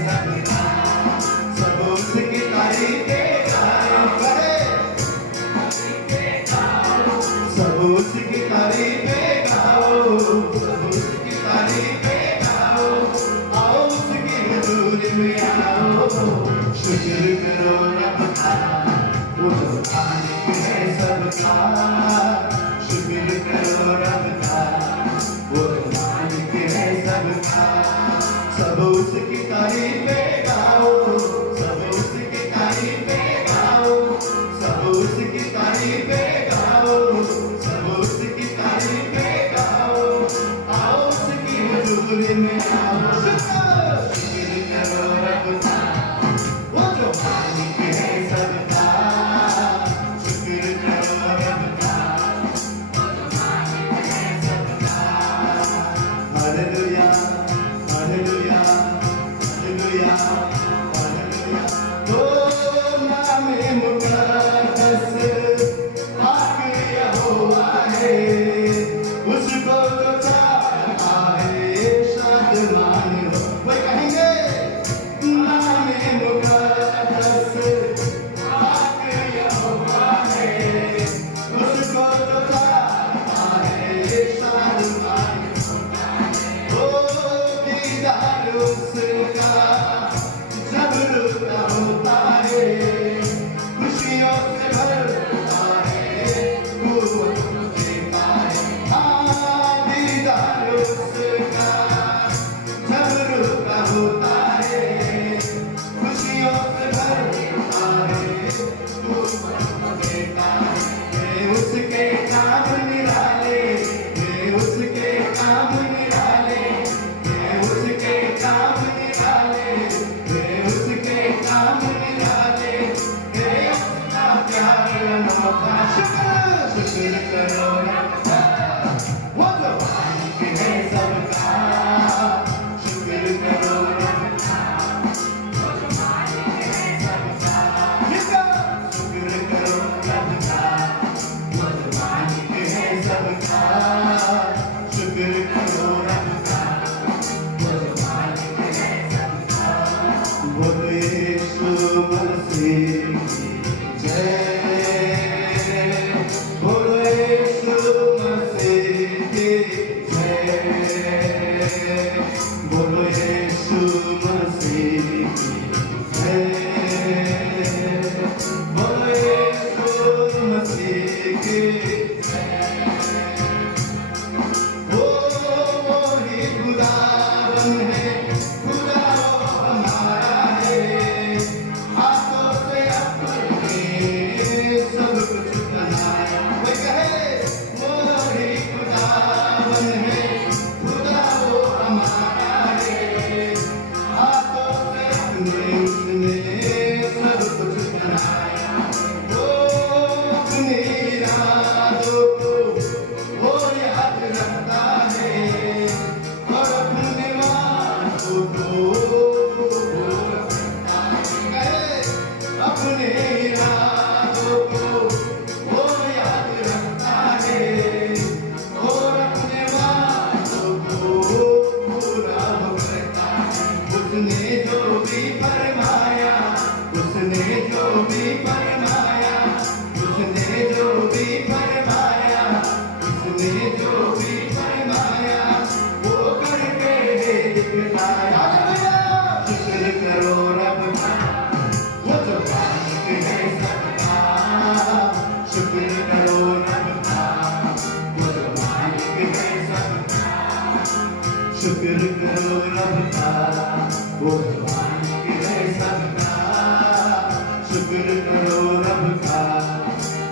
सबका सब उसकी तारीफें गाए सब उसकी तारीफें गाओ सब उसकी तारीफें गाओ आओ उसकी हुजूर में आओ शुक्र करो रब का वो जो मालिक है सबका शुक्र करो रब का वो जो मालिक है सबका सब उसकी तारीफें गाओ सब उसकी तारीफें गाओ सब उसकी तारीफें गाओ सब उसकी तारीफें गाओ आओ उसकी हुजूर में आओ शुक्र करो रब का वो जो मालिक है सबका शुक्र करो रब का वो जो मालिक है सबका हालेलुया हालेलुया हालेलुया हालेलुया तो नाम मुकद्दस पाक यहोवा है उसको तो चाहता है शादमान हो वही कहेंगे नाम मुकद्दस पाक यहोवा है उसको तो चाहता है शादमान हो दीदार उसका जब रुता होता है खुशियों से भरता है कुव्वत देता है दीदार उसका जब रुता होता है खुशियों से भरता है कुव्वत देता है उसके काम निराले उसके काम निराले उसके काम निराले उसके काम निराले उसका प्यार अनोखा शुक्र करो रब का वो जो मालिक है सबका शुक्र करो रब का वो जो मालिक है सबका शुक्र करो रब का वो जो मालिक है सबका शुक्र करो रब का वो जो मालिक है सबका बोलो यीशु मसीह जय बोलो यीशु मसीह की जय बोलो यीशु मसीह की जय बोलो यीशु मसीह की वो ही खुदावन है खुदा हमारा है हाथों से अपने सब कुछ बनाया वो कहे वो ही खुदावन है खुदा वो हमारा है हाथों से अपने उसने सब कुछ बनाया वो अपनी इरादों को वो याद रखता है और अपने वादों को वो रखता है अपने इरादों को वो याद रखता है और अपने वादों को पूरा करता है उसने जो भी फरमाया उसने जो भी फरमाया उसने जो भी फरमाया उसने जो भी फरमाया वो करके दिखाया शुक्र करो रब का वो जो मालिक है सबका शुक्र करो रब का वो जो मालिक है सबका शुक्र करो रब का वो जो मालिक है सबका शुक्र करो रब का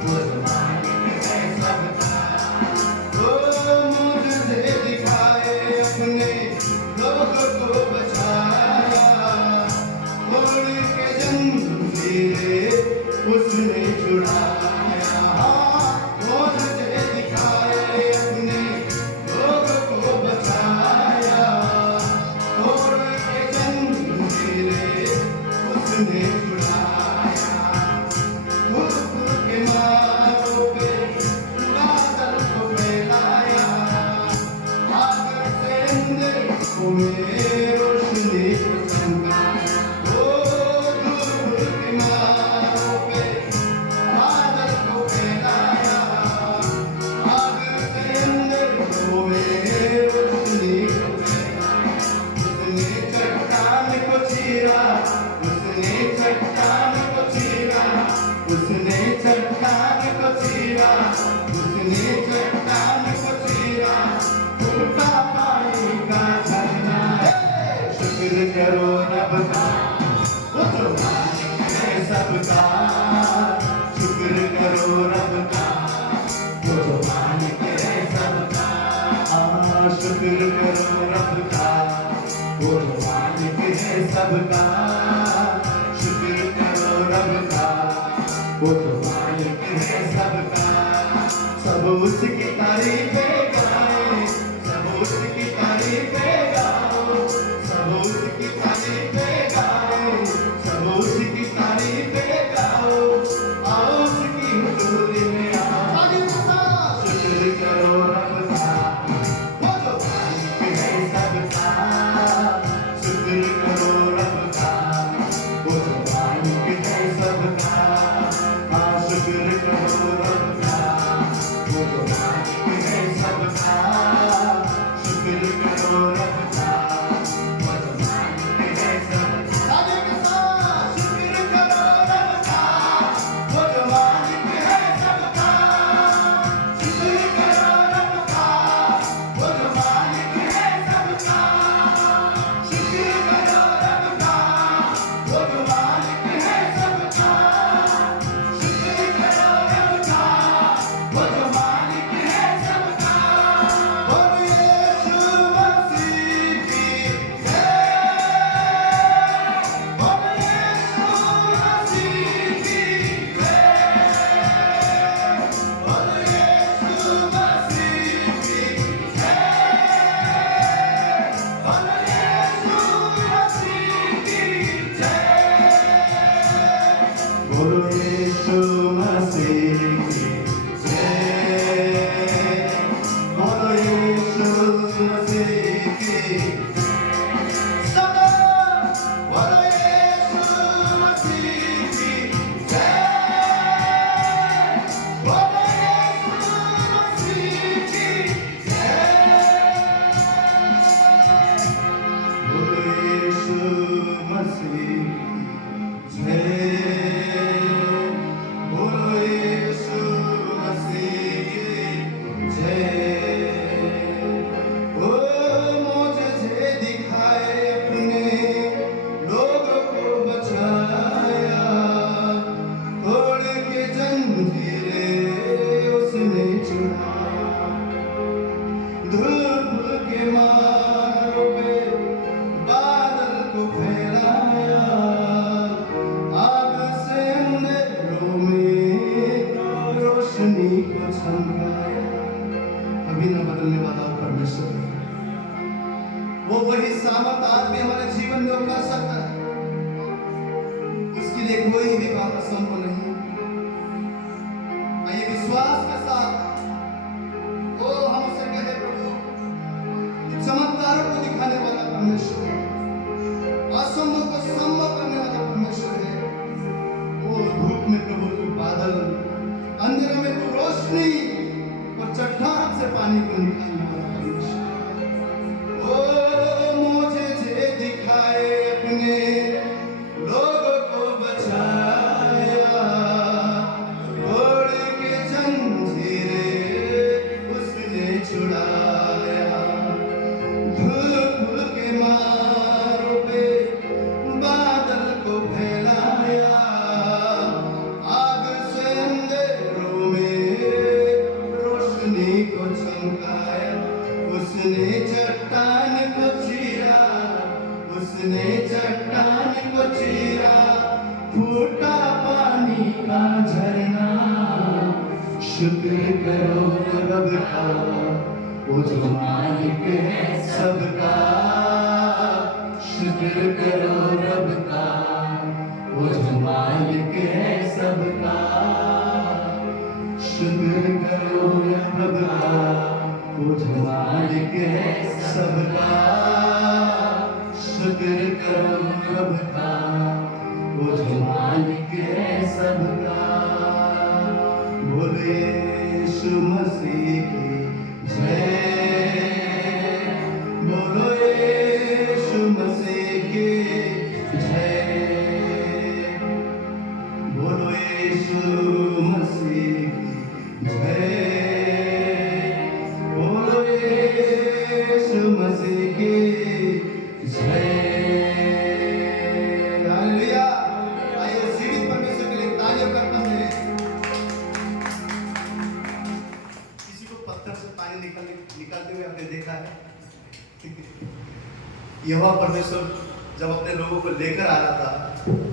वो जो मालिक है सबका मुझे दिखाए अपने लोगों को बचाया उड़ के जंजीरें उसने छुड़ाया मुझे दिखाए अपने लोगों को बचाया उड़ के जंजीरें उसने छुड़ाया खुद के मारों पे बादल को फैलाया आग से अंदर को में रोशनी को चमकाया चीरा, उसने चट्टान को चीरा, उसने चट्टान को चीरा, उसने चट्टान को चीरा, फूटा पानी का झरना है। शुक्र करो रब का, वो तो मालिक है सबका। शुक्र करो रब का, वो तो मालिक है सबका। शुक्र करो रब का, वो तो मालिक है सबका। शुक्र करो रब का, वो तो मालिक है सबका। सब उसकी तारीफें गाएं, सब उसकी तारीफें गाओ, सब उसकी तारीफें गाएं, सब उसकी तारीफें गाओ। आओ उसकी हुजूरी में आओ। शुक्र करो रब का, वो तो मालिक है सबका। शुक्र करो रब का, वो तो मालिक है सबका। शुक्र करो रब का, वो तो मालिक है सबका। शुक्र करो रब का, वो तो मालिक है सबका। शुक्र करो रब का, वो तो मालिक है सबका। शुक्र करो रब का, वो तो मालिक है सबका। शुक्र करो रब का, वो तो मालिक है सबका। शुक्र करो रब का, वो तो मालिक है सबका। बोलो यीशु मसीह की जय, बोलो यीशु मसीह की जय, बोलो यीशु मसीह की जय, बोलो यीशु मसीह की जय, बोलो यीशु मसीह की जय, बोलो यीशु मसीह की सदा, बोलो यीशु मसीह की जय, बोलो यीशु मसीह की जय, बोलो यीशु मसीह की जय, बोलो यीशु मसीह की जय। ओ मुझे दिखाए अपने लोगों को बचाया, तोड़ के जंजीरें उसने छुड़ाया। धूप के मारों पे बादल को फैलाया, आग से अंधेरों में रोशनी को चमकाया। अभी न बदलने वाला वो परमेश्वर है। वो वही सामर्थ आज भी हमारे जीवन में वो कर सकता है। उसके लिए कोई भी बात असंभव नहीं है। आइए विश्वास के साथ ओ हम उसे कहे प्रभु, चमत्कारों को दिखाने वाला परमेश्वर है, असंभव को संभव करने वाला परमेश्वर है। ओ धूप में प्रभु तू बादल, अंधेरे में तू रोशनी, और चट्टान से पानी को निकालने वाला परमेश्वर। ओ मुझे जे दिखाए अपने लोगों को बचाया, तोड़ के जंजीरें उसने छुड़ाया। धूप के मारों पे बादल को फैलाया, आग से अंधेरों में रोशनी को चमकाया। उसने चट्टान को चीरा, उसने चट्टान को चीरा, फूटा पानी का झरना। शुक्र करो रब का, वो जो मालिक है सबका। शुक्र करो रब का, वो जो मालिक है सबका। शुक्र करो रब का, वो जो मालिक है सबका। शुक्र करो रब का, वो जो मालिक है सबका। बोलो यीशु मसीह की जय, बोलो यीशु मसीह की यहोवा परमेश्वर जब अपने लोगों को लेकर आ रहा था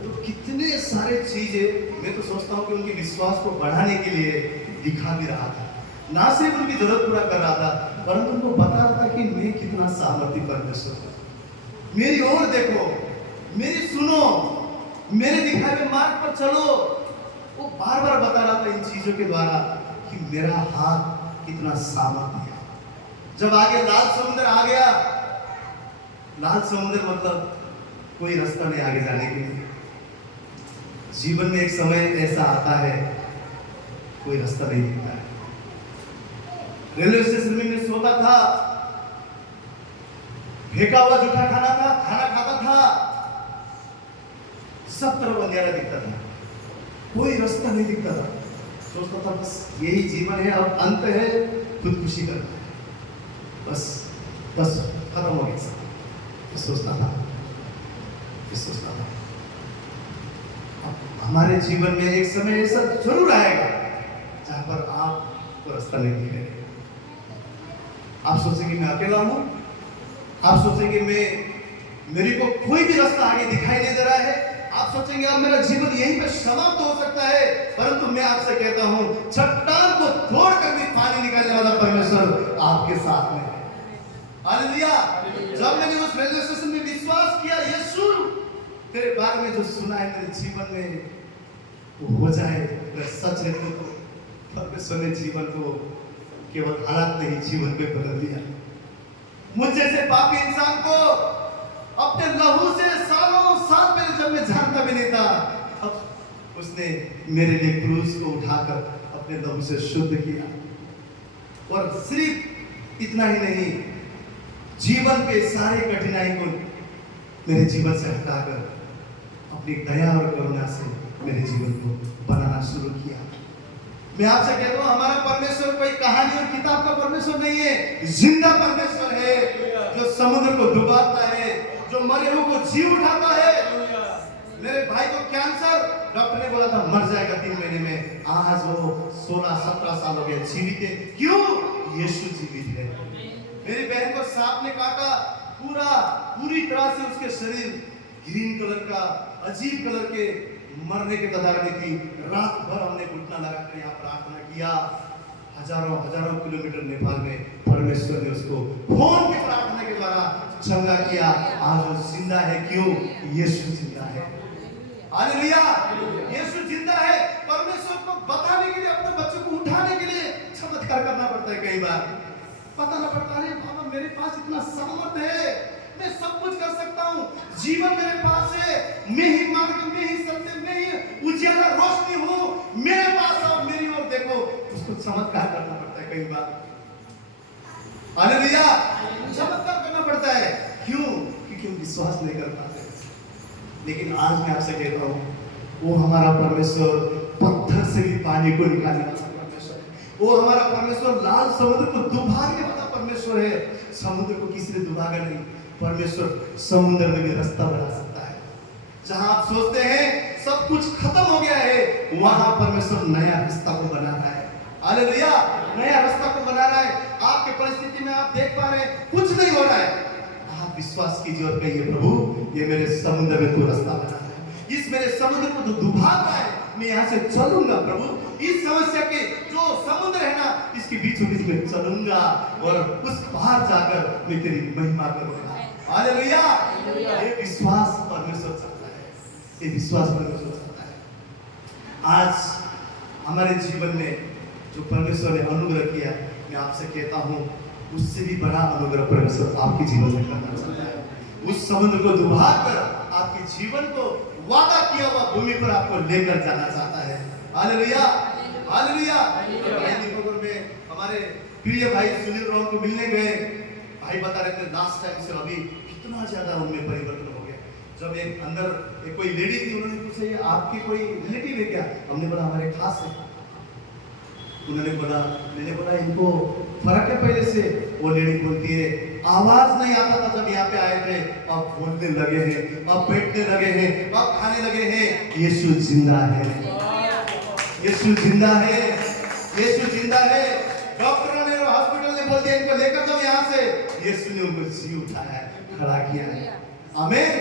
तो कितने सारे चीजें मैं तो सोचता हूँ कि उनके विश्वास को बढ़ाने के लिए दिखा भी रहा था। ना सिर्फ उनकी जरूरत पूरा कर रहा था परंतु उनको बता रहा था कि मैं कितना सामर्थ्य परमेश्वर हूँ, मेरी ओर देखो, मेरी सुनो, मेरे दिखाए हुए मार्ग पर चलो। वो बार बार बता रहा था इन चीजों के द्वारा कि मेरा हाथ कितना सामर्थ्य है। जब आगे लाल समुद्र आ गया, लाल समुद्र मतलब कोई रास्ता नहीं आगे जाने के लिए। जीवन में एक समय ऐसा आता है कोई रास्ता नहीं दिखता है। रेलवे स्टेशन में मैं सोता था, फेंका हुआ जूठा खाना खाता था, सब तरफ अंधेरा दिखता था, कोई रास्ता नहीं दिखता था। सोचता था बस यही जीवन है, अब अंत है, खुदकुशी करना है, बस बस खत्म हो गया। सोचता था अब हमारे जीवन में एक समय ऐसा जरूर आएगा जहां पर आपको रास्ता नहीं दिखेगा। आप सोचेंगे मैं अकेला हूं, आप सोचेंगे मेरे को कोई भी रास्ता आगे दिखाई नहीं दे रहा है, आप सोचेंगे अब मेरा जीवन यहीं पे समाप्त हो सकता है। परंतु मैं आपसे कहता हूं, चट्टान को तोड़कर भी पानी निकालने वाला परमेश्वर आपके साथ में है। हालेलुया। जब मैंने उस रेलवे स्टेशन में विश्वास किया, यीशु तेरे बारे में जो सुना है मेरे जीवन में वो हो जाए, अगर सच है तो परमेश्वर ने जीवन को केवल हालात नहीं जीवन पे बदल दिया। मुझ जैसे पापी इंसान को अपने लहू से सालों साल पहले जब मैं जानता भी नहीं था, अब उसने मेरे लिए क्रूस को उठाकर अपने लहू से शुद्ध किया। और सिर्फ इतना ही नहीं, जीवन के सारे कठिनाई को मेरे जीवन से हटाकर अपनी दया और करुणा से मेरे जीवन को बनाना शुरू किया। मैं आपसे कहता हूँ, हमारा परमेश्वर कोई कहानी और किताब का परमेश्वर नहीं है, जिंदा परमेश्वर है, जो समुद्र को डुबाता है, जो मरे हुए को जी उठाता है। मेरे भाई को कैंसर, डॉक्टर ने बोला था मर जाएगा 3 महीने में, आज वो 16-17 साल हो गए जीवित है। क्यों? यीशु जीवित है। मेरी बहन को सांप ने काटा, पूरी तरह से उसके शरीर ग्रीन कलर का, अजीब कलर के, मरने के कगार में थी। रात भर हमने घुटना लगाकर यहाँ प्रार्थना किया। हजारों किलोमीटर नेपाल में परमेश्वर ने उसको फोन के प्रार्थना के द्वारा चंगा किया। आज वो जिंदा है। क्यों? यीशु जिंदा है। हालेलुया। यीशु जिंदा है। परमेश्वर को बताने के लिए, अपने बच्चों को उठाने के लिए चमत्कार करना पड़ता है। कई बार पता ना पड़ता है, बाबा मेरे पास इतना सामर्थ्य है, मैं सब कुछ कर सकता हूँ, जीवन मेरे पास है, मैं ही मार्ग, मैं ही सत्य, मैं ही उजियाला रोशनी हूँ, मेरे पास आओ, मेरी ओर देखो। उसको चमत्कार करना पड़ता है कई बार। हालेलुया। चमत्कार करना पड़ता है। क्यों? क्योंकि हम विश्वास नहीं कर पाते। लेकिन आज मैं आपसे कहता हूँ, वो हमारा परमेश्वर पत्थर से भी पानी को निकालने वाला परमेश्वर है। वो हमारा परमेश्वर लाल समुद्र को डुबाने वाला परमेश्वर है। समुद्र को किसी ने डुबागा नहीं, परमेश्वर समुद्र में भी रास्ता बना सकता है। जहां आप सोचते हैं सब कुछ खत्म हो गया है, वहां परमेश्वर नया रास्ता को बना रहा है। हालेलुया। नया रास्ता को बना रहा है। आपके परिस्थिति में आप देख पा रहे हैं कुछ नहीं हो रहा है, आप विश्वास कीजिए और कहिए, प्रभु ये मेरे समुद्र में तू रास्ता बना है, इस मेरे समुद्र को तू डुबा रहा है, मैं यहाँ से चलूंगा प्रभु। इस समस्या के जो समुद्र है ना, इसके बीचों बीच में चलूंगा और उस पार जाकर मैं तेरी महिमा करूंगा। हालेलुया। ये विश्वास परमेश्वर चाहता है, ये विश्वास परमेश्वर चाहता है। आज हमारे जीवन में जो परमेश्वर ने अनुग्रह किया, मैं आपसे कहता हूँ उससे भी बड़ा अनुग्रह परमेश्वर आपके जीवन में करना चाहता है। उस समुद्र को डुबाकर आपके जीवन को वादा किया हुआ भूमि पर आपको लेकर जाना चाहता है। हालेलुया। हालेलुया। दीपक में हमारे प्रिय भाई सुनील राम को मिलने गए। भाई बता रहे थे लास्ट टाइम से अभी कितना ज्यादा उनमें परिवर्तन हो गया। जब एक अंदर एक कोई लेडी थी, उन्होंने पूछा ये आपकी कोई रिलेटिव है क्या? हमने बोला हमारे खास है। उन्होंने बोला, मैंने बोला इनको फर्क है पहले से? वो लेडी बोलती है आवाज नहीं आता था जब यहाँ पे आए थे, अब बोलने लगे हैं, अब बैठने लगे हैं, अब खाने लगे हैं। यीशु जिंदा है, यीशु जिंदा है, यीशु जिंदा है। डॉक्टरों ने और हॉस्पिटल ने बोल दिया इनको लेकर जाओ यहाँ से, यीशु ने उनको जी उठाया, खड़ा किया है। आमीन।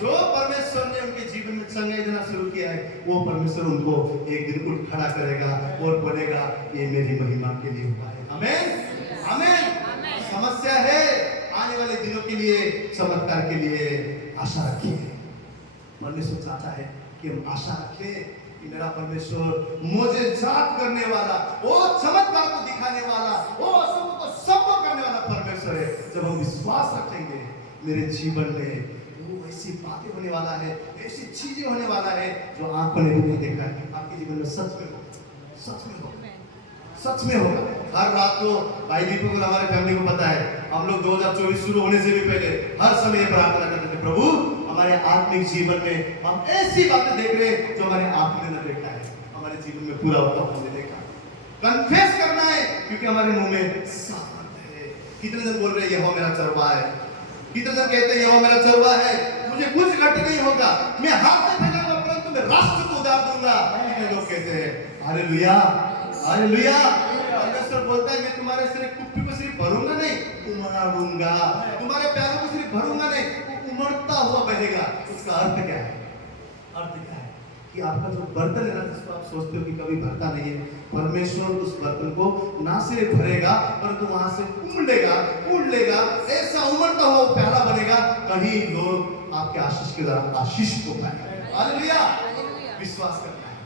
जो परमेश्वर ने उनके जीवन में चंगाई देना शुरू किया है, वो परमेश्वर उनको एक दिन उठ खड़ा करेगा और बोलेगा ये मेरी महिमा के लिए हुआ है। आमीन आमीन। समस्या है, आने वाले दिनों के लिए, चमत्कार के लिए आशा रखिए। परमेश्वर चाहता है कि हम आशा रखें कि मेरा परमेश्वर मुझे जाग करने वाला, वो चमत्कार को दिखाने वाला, वो असंभव को संभव करने वाला परमेश्वर है। जब हम विश्वास रखेंगे, मेरे जीवन में वो ऐसी बातें होने वाला है, ऐसी चीजें होने वाला है जो आंखों ने भी नहीं देखा है। आपके जीवन में सच में होगा, सच में होगा, सच में होगा। हर रात को भाई दीपक और हमारे फैमिली को पता है, हम लोग 2024 शुरू होने से भी पहले हर समय ये प्रार्थना करते थे, प्रभु हमारे आत्मिक जीवन में हम ऐसी बातें देख रहे हैं जो हमारे आंखों ने न देखा है, हमारे जीवन में पूरा होता हमने देखा। कन्फेस करना है, क्योंकि हमारे मुंह में सामर्थ है। कितने जन बोल रहे हैं यहोवा मेरा चरवाहा है, कितने जन कहते हैं यहोवा मेरा चरवाहा है, मुझे कुछ घट नहीं होगा, मैं हाथ से फैलाऊंगा परंतु मैं राष्ट्र को उधार दूंगा। कितने लोग कहते हैं हालेलुया हालेलुया। परमेश्वर बोलता है मैं तुम्हारे सिर्फ कुप्पी को सिर्फ भरूंगा नहीं, उमड़ा दूंगा, तुम्हारे पैरों को सिर्फ भरूंगा नहीं, उमड़ता हुआ बहेगा। उसका अर्थ क्या है? अर्थ क्या है कि आपका जो बर्तन है ना, जिसको आप सोचते हो कि कभी भरता नहीं है, परमेश्वर उस बर्तन को ना सिर्फ भरेगा परंतु वहां से उड़ लेगा, ऐसा उमड़ता हुआ प्याला बनेगा, कहीं लोग आपके आशीष के द्वारा आशीष को पाएंगे। हालेलुया। विश्वास करना है,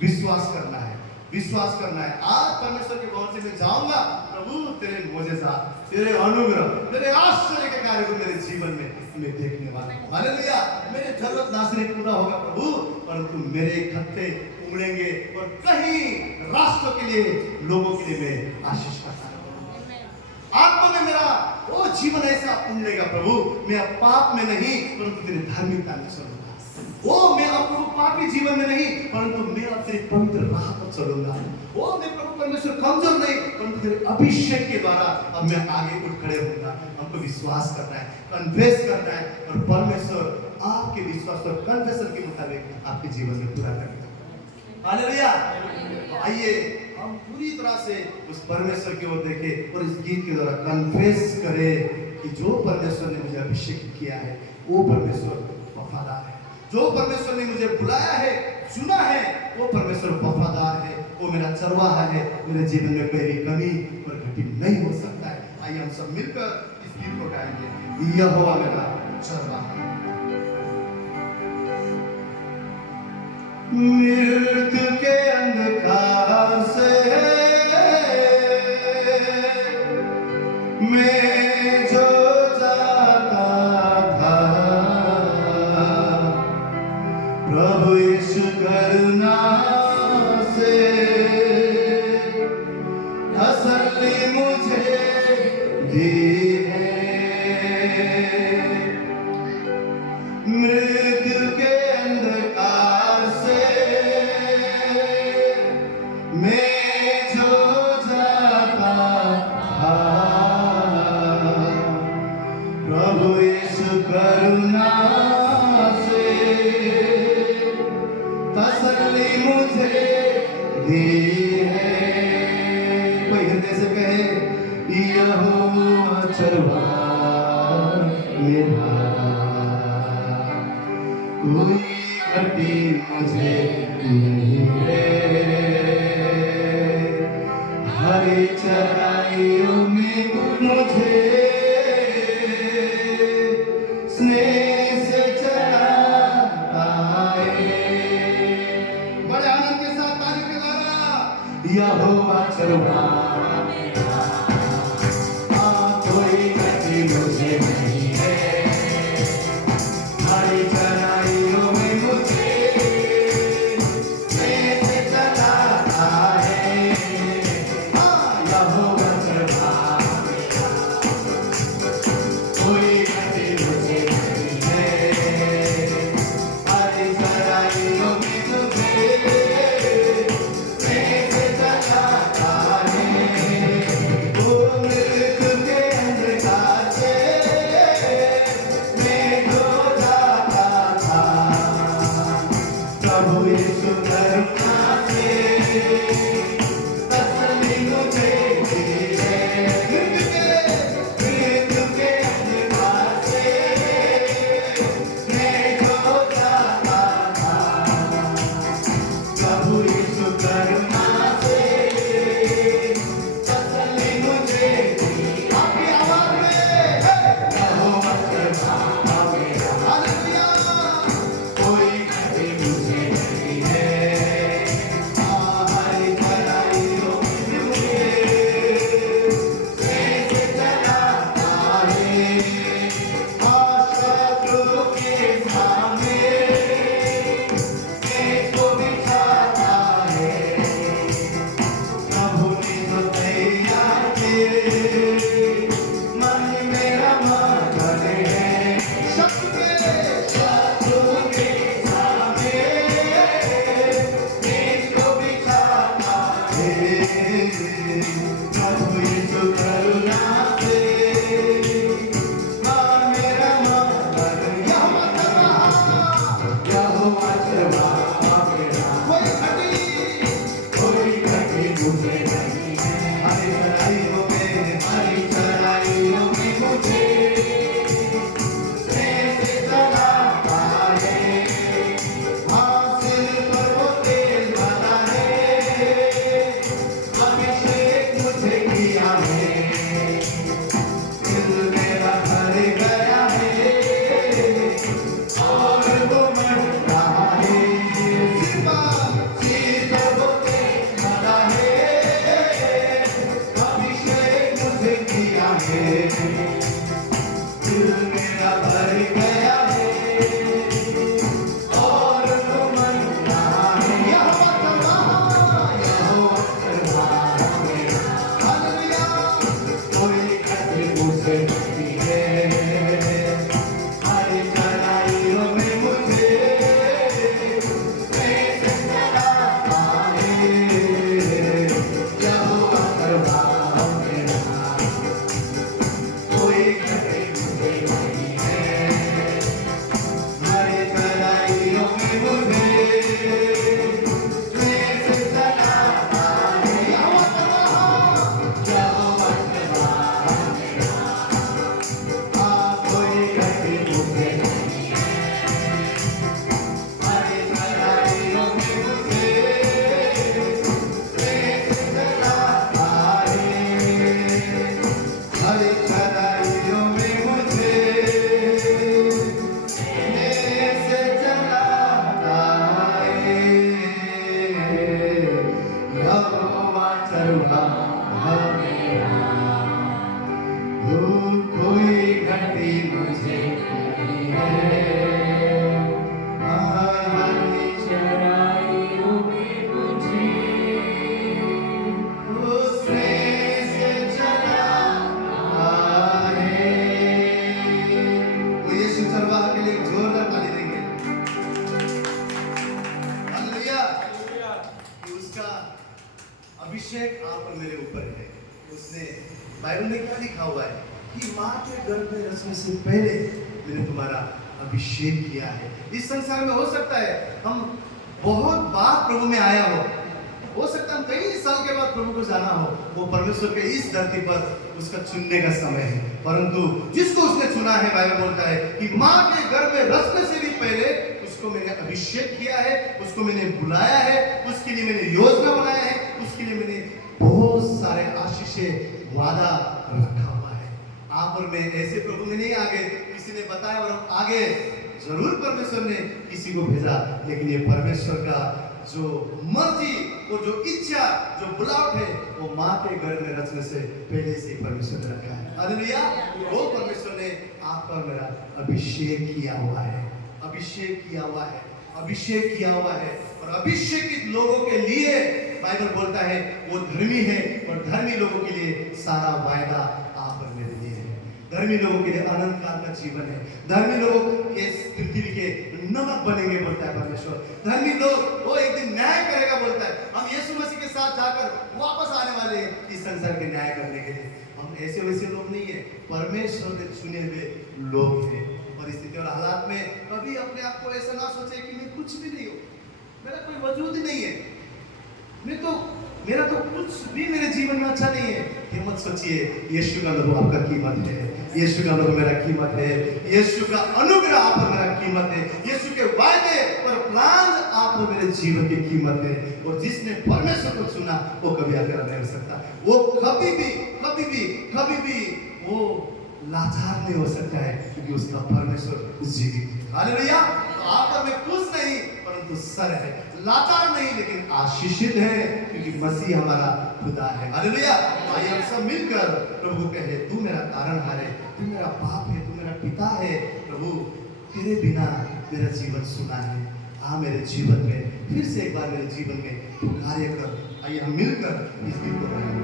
विश्वास करना है, विश्वास करना है। आज परमेश्वर के भवन से मैं जाऊंगा, प्रभु तेरे मोजेज़ा, तेरे अनुग्रह, तेरे आश्चर्य के कार्य को मेरे जीवन में मैं देखने वाला हूं। हालेलुया। मेरे जरूरत ना सिर्फ पूरा होगा प्रभु, परंतु मेरे खत्ते उमड़ेंगे और कहीं राष्ट्रों के लिए, लोगों के लिए मैं आशीष का कारण बनूंगा। आत्मा में मेरा वो जीवन ऐसा उमड़ेगा प्रभु, मैं अब पाप में नहीं परंतु तेरे धार्मिकता में चलूंगा। वो मैं अब प्रभु पापी जीवन में नहीं परंतु मैं अब तेरे पवित्र राह पर चलूंगा। वो मैं प्रभु परमेश्वर कमजोर नहीं परंतु तेरे अभिषेक के द्वारा अब मैं आगे उठ खड़े होऊंगा। हमको विश्वास करना है, कन्फेस करना है, और परमेश्वर आपके विश्वास और कन्फेशन के मुताबिक आपके जीवन में पूरा करेगा। हालेलुया। आइए हम पूरी तरह से उस परमेश्वर की ओर देखें और इस गीत के द्वारा कन्फेस करें कि जो परमेश्वर ने मुझे अभिषेक किया है वो परमेश्वर वफादार है, जो परमेश्वर ने मुझे बुलाया है, चुना है, वो परमेश्वर वफादार है, वो मेरा चरवाहा है, मेरे जीवन में कोई भी कमी और घटी नहीं हो सकता है। आइए हम सब मिलकर इस गीत को गाएंगे, यहोवा मेरा चरवाहा। मृत्यु के अंधकार से मैं जो जाता था, प्रभु यीशु करुणा से तसल्ली मुझे दी है। मृत्यु के अंधकार से मैं जो जाता था, प्रभु यीशु करुणा से तसल्ली मुझे दी है। कोई हृदय से कहे यहोवा चरवाहा मेरा, कोई घटी मुझे नहीं है, हरी चराइयों में मुझे स्नेह से चलाता है। बड़े आनंद के साथ तारीफ के द्वारा यहोवा चरवाहा मेरा, कोई घटी मुझे नहीं है, हरी चराइयों में मुझे स्नेह से चलाता है। यहोवा चरवाहा मेरा, कोई घटी मुझे नहीं है, हरी चराइयों में मुझे स्नेह से चलाता है। वो मृत्यु के अंधकार से मैं जो जाता था, प्रभु यीशु करुणा से तसल्ली मुझे दी है। मृत्यु के अंधकार से बाइबल में क्या लिखा हुआ है कि माँ के गर्भ में रचने से पहले मैंने तुम्हारा अभिषेक किया है। इस संसार में हो सकता है हम बहुत बार प्रभु में आया हो सकता है हम कई साल के बाद प्रभु को जाना हो, वो परमेश्वर के इस धरती पर उसका चुनने का समय है। परंतु जिसको उसने चुना है, बाइबल बोलता है कि माँ के गर्भ में रचने से भी पहले उसको मैंने अभिषेक किया है, उसको मैंने बुलाया है, उसके लिए मैंने योजना बनाया है, उसके लिए मैंने बहुत सारे आशीषें वादा रखा हुआ है। आप और मैं ऐसे प्रभु में नहीं आगे, किसी ने बताया और हम आगे जरूर परमेश्वर ने किसी को भेजा, लेकिन ये परमेश्वर का जो मर्जी और जो इच्छा, जो बुलावट है, वो माँ के गर्भ में रचने से पहले से परमेश्वर ने रखा है। हालेलुया। वो परमेश्वर ने आप पर मेरा अभिषेक किया हुआ है, अभिषेक किया हुआ है, अभिषेक किया हुआ है। और अभिषेकित लोगों के लिए बाइबल बोलता है वो धर्मी है, और धर्मी लोगों के लिए सारा वायदा आप और मेरे लिए है। धर्मी लोगों के लिए अनंत काल का जीवन है। धर्मी लोग इस पृथ्वी के नमक बनेंगे बोलता है परमेश्वर। धर्मी लोग वो एक दिन न्याय करेगा बोलता है। हम यीशु मसीह के साथ जाकर वापस आने वाले हैं इस संसार के न्याय करने के लिए। हम ऐसे वैसे लोग नहीं है, परमेश्वर के चुने हुए लोग हैं। परिस्थिति और हालात में कभी अपने आप को ऐसा ना सोचे कि मैं कुछ भी नहीं हूँ, मेरा कोई वजूद ही नहीं है, मेरा तो कुछ भी मेरे जीवन में अच्छा नहीं है। ये मत सोचिए, यीशु का लहू आपका कीमत है, यीशु का लहू मेरा कीमत है, यीशु का अनुग्रह आप पर मेरा कीमत है, यीशु के वायदे और प्लान आप पर मेरे जीवन की कीमत है। और जिसने परमेश्वर को चुना वो कभी अकेला नहीं हो सकता। वो कभी भी वो लाचार नहीं हो सकता है, क्योंकि उसका परमेश्वर जीवित है। हालेलुया। तो आप पर मैं खुश नहीं परंतु सर है, लाचार नहीं लेकिन आशीषित है, क्योंकि मसीह हमारा खुदा है। हालेलुया। आइए हम सब मिलकर प्रभु को कहे, तू मेरा तारणहार है, तू मेरा बाप है, तू मेरा पिता है। प्रभु तेरे बिना मेरा जीवन सुना है, आ मेरे जीवन में फिर से एक बार मेरे जीवन में तू कार्य कर। आइए हम मिलकर इस गीत को गाएं।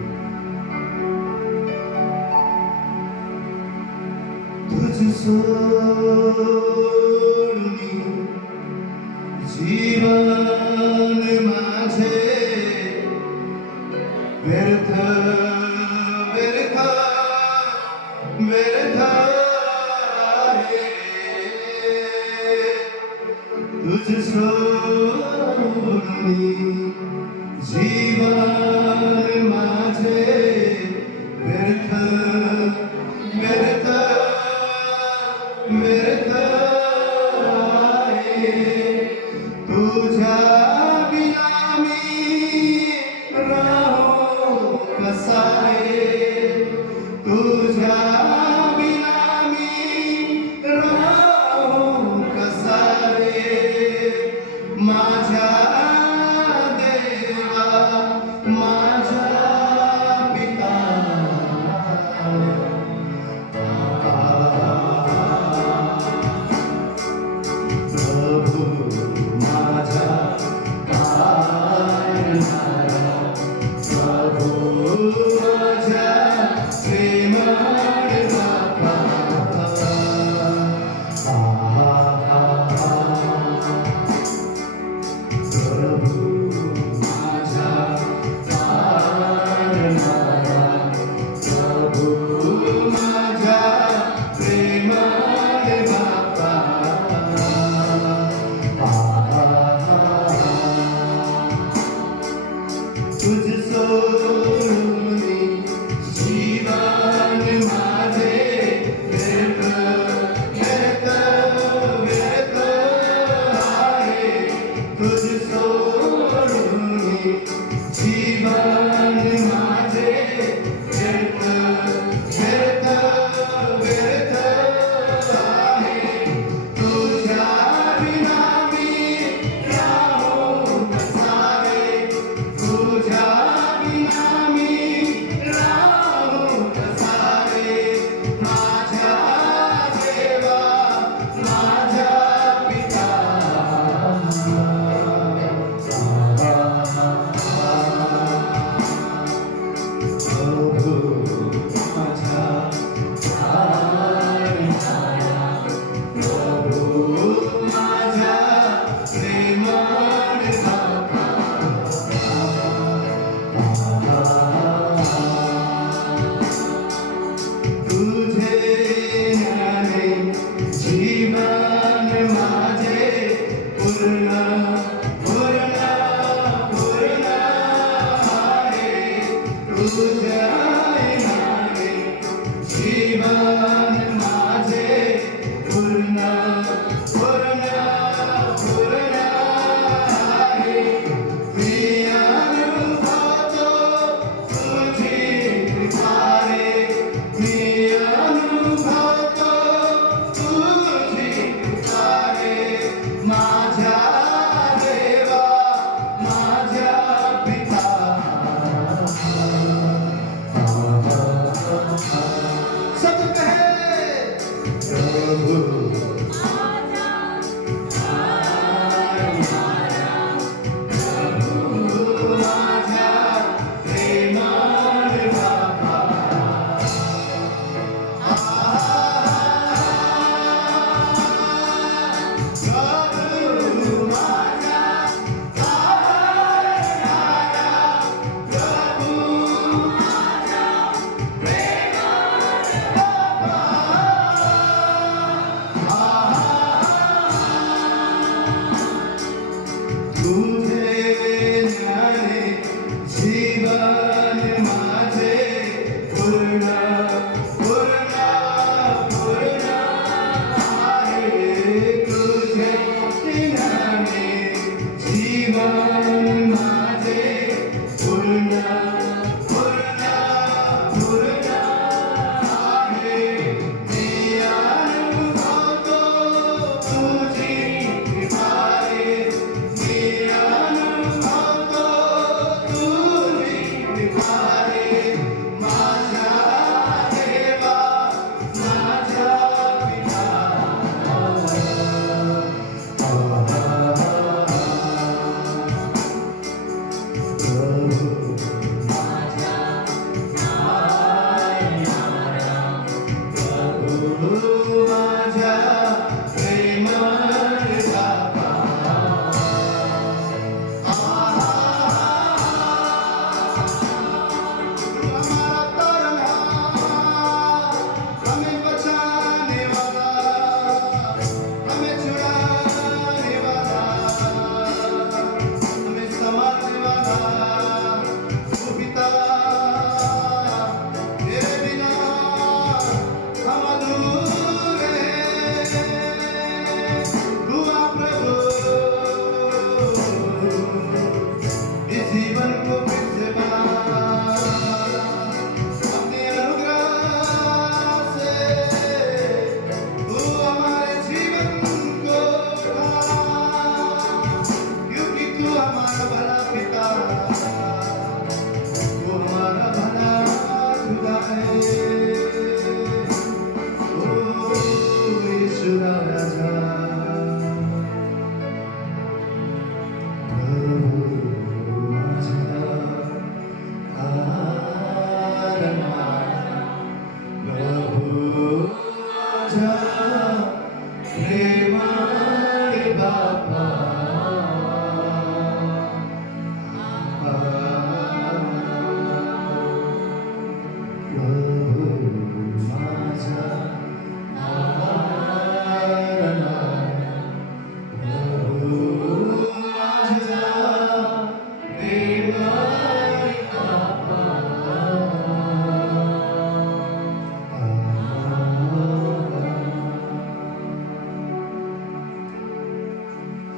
जीवन माझे व्यर्थ व्यर्थ व्यर्थ आहे, तुझ सोडून जीवन माझे व्यर्थ व्यर्थ व्यर्थ आहे, तुझ्या बिना मी राहू कसा रे, तुझ्या बिना मी राहू कसा रे, माझ्या देवा माझ्या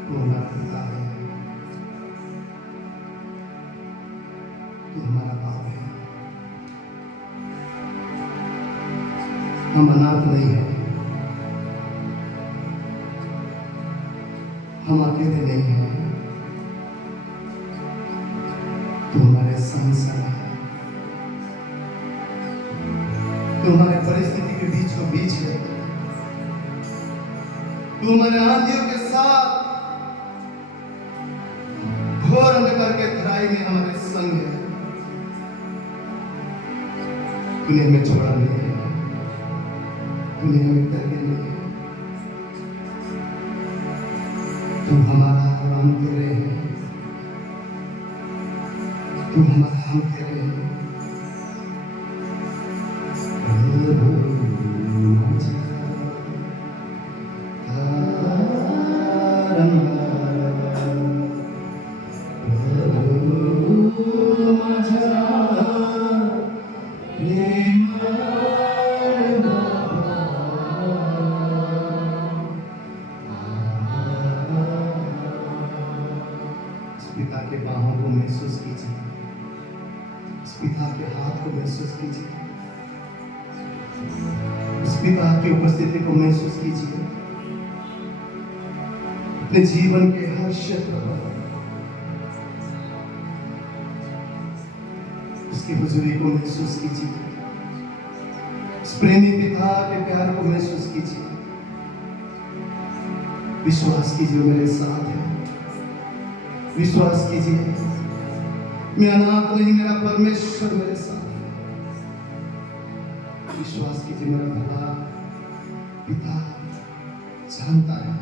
तू हमारा पिता है, तू हमारा बाप है। हम अनाथ नहीं है, हम अकेले नहीं हैं। तू हमारे संग है, तू हमारे परिस्थिति के बीचों बीच है, तू हमारे आंधियों के साथ घोर अंधकार के तराई में हमारे संग है। तूने हमें छोड़ा नहीं है, तूने हमें त्याग नहीं है। तू हमारा और हम तेरे हैं, तू हमारा हम तेरे हैं। पिता के बाहों को महसूस कीजिए, इस पिता के हाथ को महसूस कीजिए, इस पिता की उपस्थिति को महसूस कीजिए। अपने जीवन के हर क्षेत्र पर उसकी हुजूरी को महसूस कीजिए, इस प्रेमी पिता के प्यार को महसूस कीजिए। विश्वास कीजिए मेरे साथ है, विश्वास कीजिए मैं अनाथ नहीं, मेरा परमेश्वर मेरे साथ है। विश्वास कीजिए मेरा भला पिता जानता है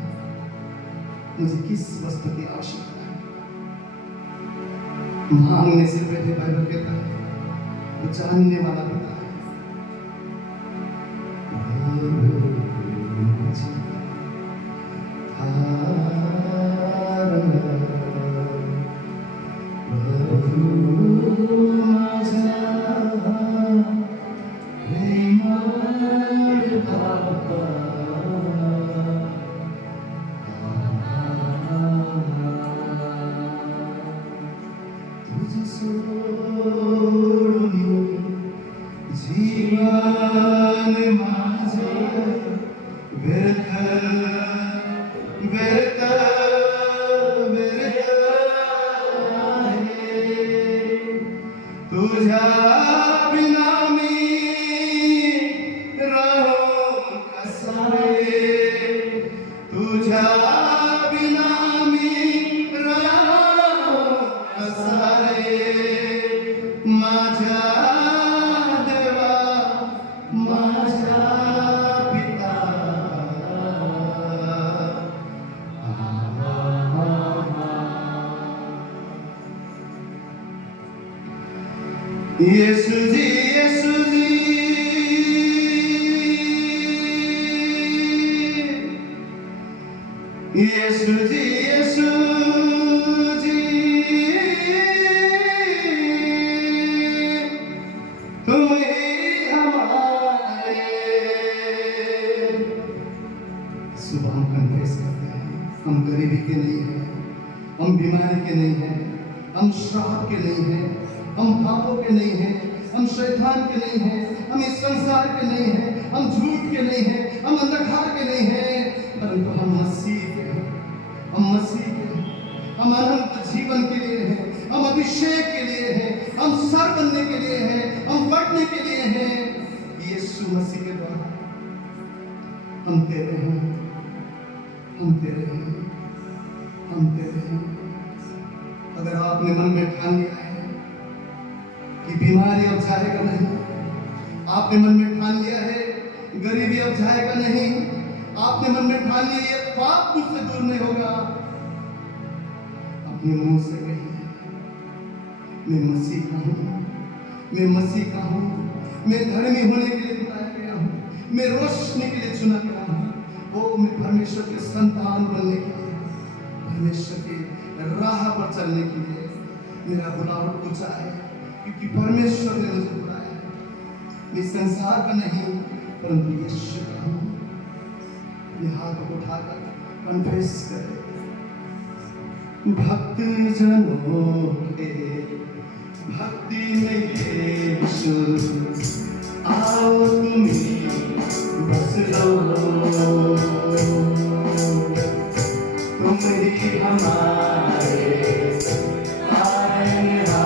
मुझे किस वस्तु की आवश्यकता है। मांगने से पहले बाइबल कहता है वो जानने वाला पिता है। यीशु जी, यीशु जी, यीशु जी, यीशु जी, तुम ही हमारे। सुबह हम कन्फेस करते हैं हम गरीबी के नहीं हैं, हम बीमारी के नहीं हैं, हम श्राप के नहीं हैं, हम पापों के नहीं हैं, हम शैतान के नहीं हैं, हम इस संसार के नहीं हैं, हम झूठ के नहीं हैं, हम अंधकार के नहीं हैं, परंतु हम मसीह के हैं। हम मसीह के हैं, हम अनंत जीवन के लिए हैं, हम अभिषेक के लिए हैं, हम सर बनने के लिए हैं, हम बढ़ने के लिए हैं। यीशु मसीह के द्वारा हम तेरे हैं, हम तेरे हैं, हम तेरे हैं। अगर आपने मन में ठान लिया है कि बीमारी अब जाएगा नहीं, आपने मन में ठान लिया है गरीबी अब जाएगा नहीं, आपने मन में ठान लिया ये पाप मुझसे दूर नहीं होगा, अपने मुंह से कहिए मैं मसीह का हूँ, मैं मसीह का हूँ, मैं धर्मी होने के लिए बुलाया गया हूँ, मैं रोशनी के लिए चुना गया हूँ। वो मैं परमेश्वर के संतान बनने के लिए, परमेश्वर की राह पर चलने के लिए मेरा बुलावट ऊंचा है, क्योंकि परमेश्वर ने मुझे बुलाया है। मैं संसार का नहीं परंतु यीशु का हूँ। अपने हाथ को उठाकर कन्फेस करें, भक्त जनों के भक्ति में यीशु आओ तुम्ही बस लो, तुम ही हमारे तारनहारा,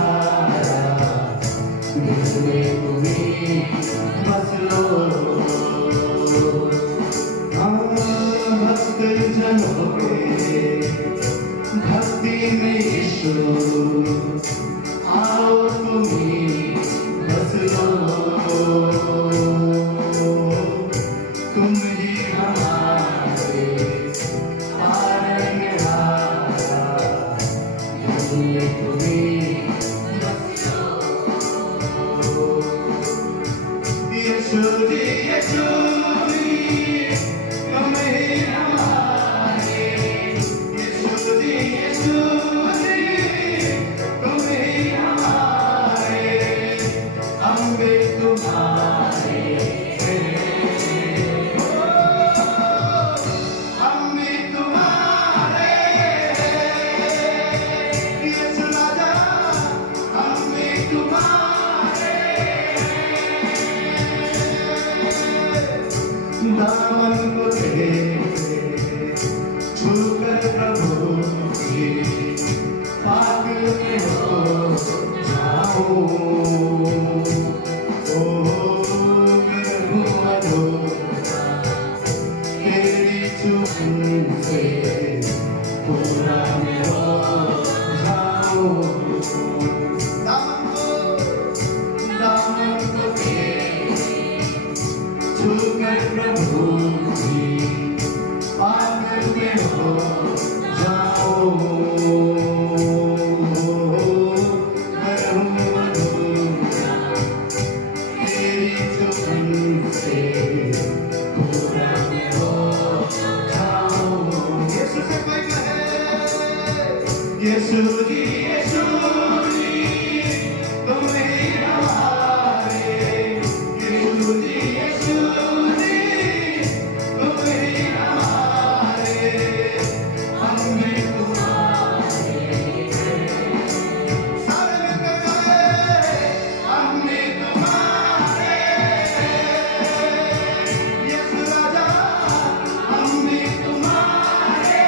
जिसमें तुम्ही बस लो। हाँ, भक्त जनों के भक्ति में यीशु आओ तुम्ही बस लो, तुम ही हमारे तारनहारा, जिसमें तुम्ही बस लो। यीशु जी, यीशु जी, तुम ही हमारे, यीशु जी, यीशु जी, तुम ही हमारे, हम भी तुम्हारे, हम भी तुम्हारे, यीशु राजा, हम भी तुम्हारे। दामन को लेके छूकर प्रभु जी पाक में हो जाओ, ओ प्रभु अधूरा तेरी चुन से पूरा में हो जाओ। दामन को छूकर प्रभु जी पाक में हो जाओ, प्रभु अधूरा तेरी चुन से पूरा में हो जाओ। यीशु से कोई कहे, यीशु जी, यीशु जी, तुम ही हमारे, यीशु जी, यीशु जी, तुम ही हमारे, हम भी तुम्हारे। सारे मिलकर गाएं, हम भी तुम्हारे, यीशु राजा, हम भी तुम्हारे,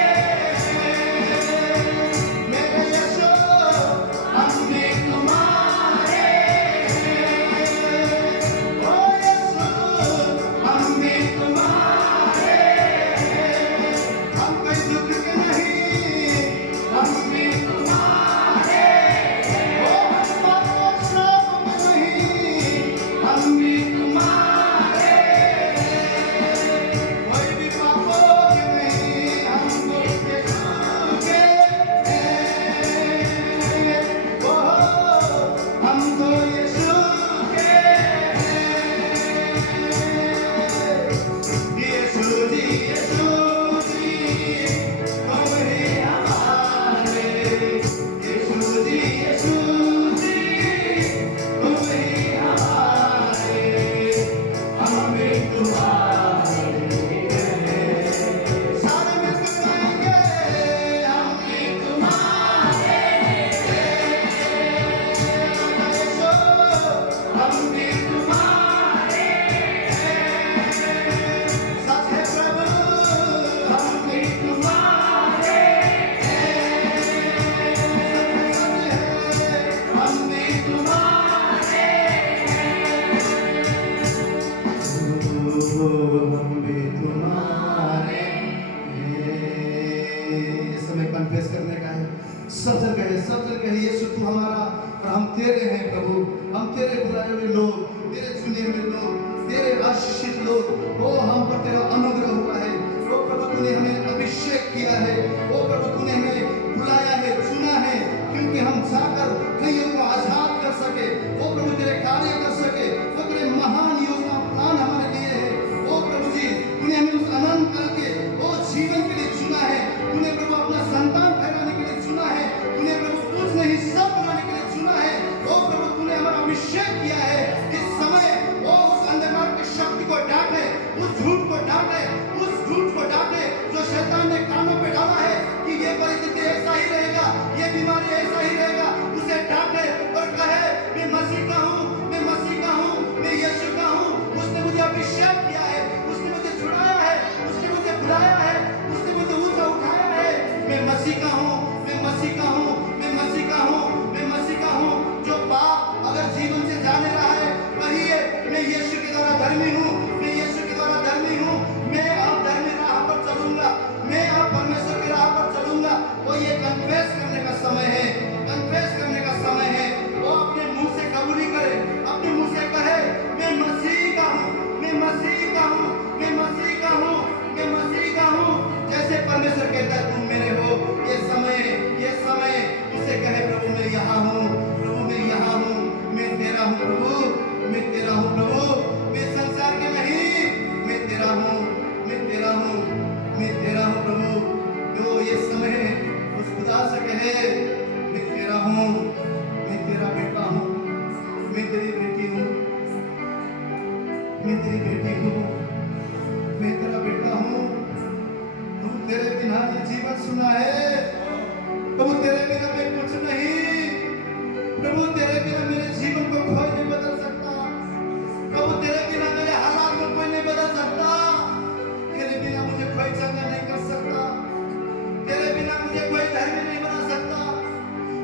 मेरे यीशु, हम भी तुम्हारे, ओ यीशु, हम भी तुम्हारे, हम कोई दुख के नहीं, हम भी तुम्हारे, ओ हम पापों श्राप में नहीं, हम भी तुम्हारे, कोई भी पापों के नहीं, हम उसके छूके हैं, ओ हम तो यीशु के हैं। यीशु जी, यीशु जी, तुम ही हमारे, यीशु जी, यीशु जी, तुम ही हमारे, हम भी तुम्हारे हैं। सारे मिलकर गाएंगे, हम भी तुम्हारे हैं, यीशु, हम भी तुम्हारे हैं, सच है प्रभु, हम भी तुम्हारे हैं, सच है, हम भी तुम्हारे हम भी तुम्हारे हैं। इस समय कन्फेस करने का है, सब जन कहे यीशु तू हमारा और हम तेरे हैं प्रभु, हम तेरे बुलाए हुए लोग, तेरे चुने हुए लोग, तेरे आशीषित लोग, ओ हम पर तेरा अनुग्रह हुआ है, ओ प्रभु तूने हमें अभिषेक किया है, ओ प्रभु तूने हमें बुलाया है, चुना है, क्योंकि हम जाकर कईयों को आजाद कर सके, ओ प्रभु तेरे कार्य कर सके, तो तेरे महान योजना प्लान हमारे लिए है। ओ प्रभु जी, तूने हमें उस अनंत काल के ओ जीवन के लिए चुना है, तूने प्रभु अपना संतान ठहराने के लिए चुना है, तूने प्रभु कुछ नहीं सब बनाने के लिए चुना है। ओ प्रभु तूने हमारा अभिषेक किया है, इस समय ओ उस अंधकार की शक्ति को डांटे, उस झूठ को डांटे, उस झूठ को डांटे जो शैतान ने कानों पे डाला है कि ये मसीह का हूँ, मैं मसीह का हूँ, मैं मसीह का हूँ, मैं मसीह का हूँ। जो पाप अगर जीवन से जाने रहा है वही है, मैं यीशु के द्वारा धर्मी हूँ, मैं यीशु के द्वारा धर्मी हूँ। मैं अब धर्मी राह पर चलूंगा, मैं अब परमेश्वर की राह पर चलूंगा। वो ये कन्फेस करने का समय है, कन्फेस करने का समय है। वो अपने मुंह से कबूली करे, अपने मुंह से कहे मैं मसीह का हूँ, मैं मसीह का हूँ, मैं मसीह का हूँ, मैं मसीह का हूँ। जैसे परमेश्वर कहता है तुम मेरे हो। ये समय उसे कहे प्रभु मैं यहाँ हूँ, प्रभु मैं यहाँ हूँ, मैं तेरा हूँ प्रभु, मैं तेरा हूँ प्रभु, मैं संसार के नहीं, मैं तेरा हूँ, मैं तेरा हूँ, मैं तेरा हूँ प्रभु। तो ये समय उस खुदा से कहे मैं तेरा हूँ, मैं तेरा बेटा हूँ, मैं तेरी बेटी हूँ, मैं तेरी बेटी हूँ, मैं तेरा बेटा हूँ। प्रभु तेरे बिना ये जीवन सुना है, प्रभु तेरे बिना मैं कुछ नहीं, प्रभु तेरे बिना मेरे जीवन को कोई नहीं बदल सकता, प्रभु तेरे बिना मेरे हालात को कोई नहीं बदल सकता, तेरे बिना मुझे कोई चंगा नहीं कर सकता, तेरे बिना मुझे कोई धर्मी नहीं बना सकता,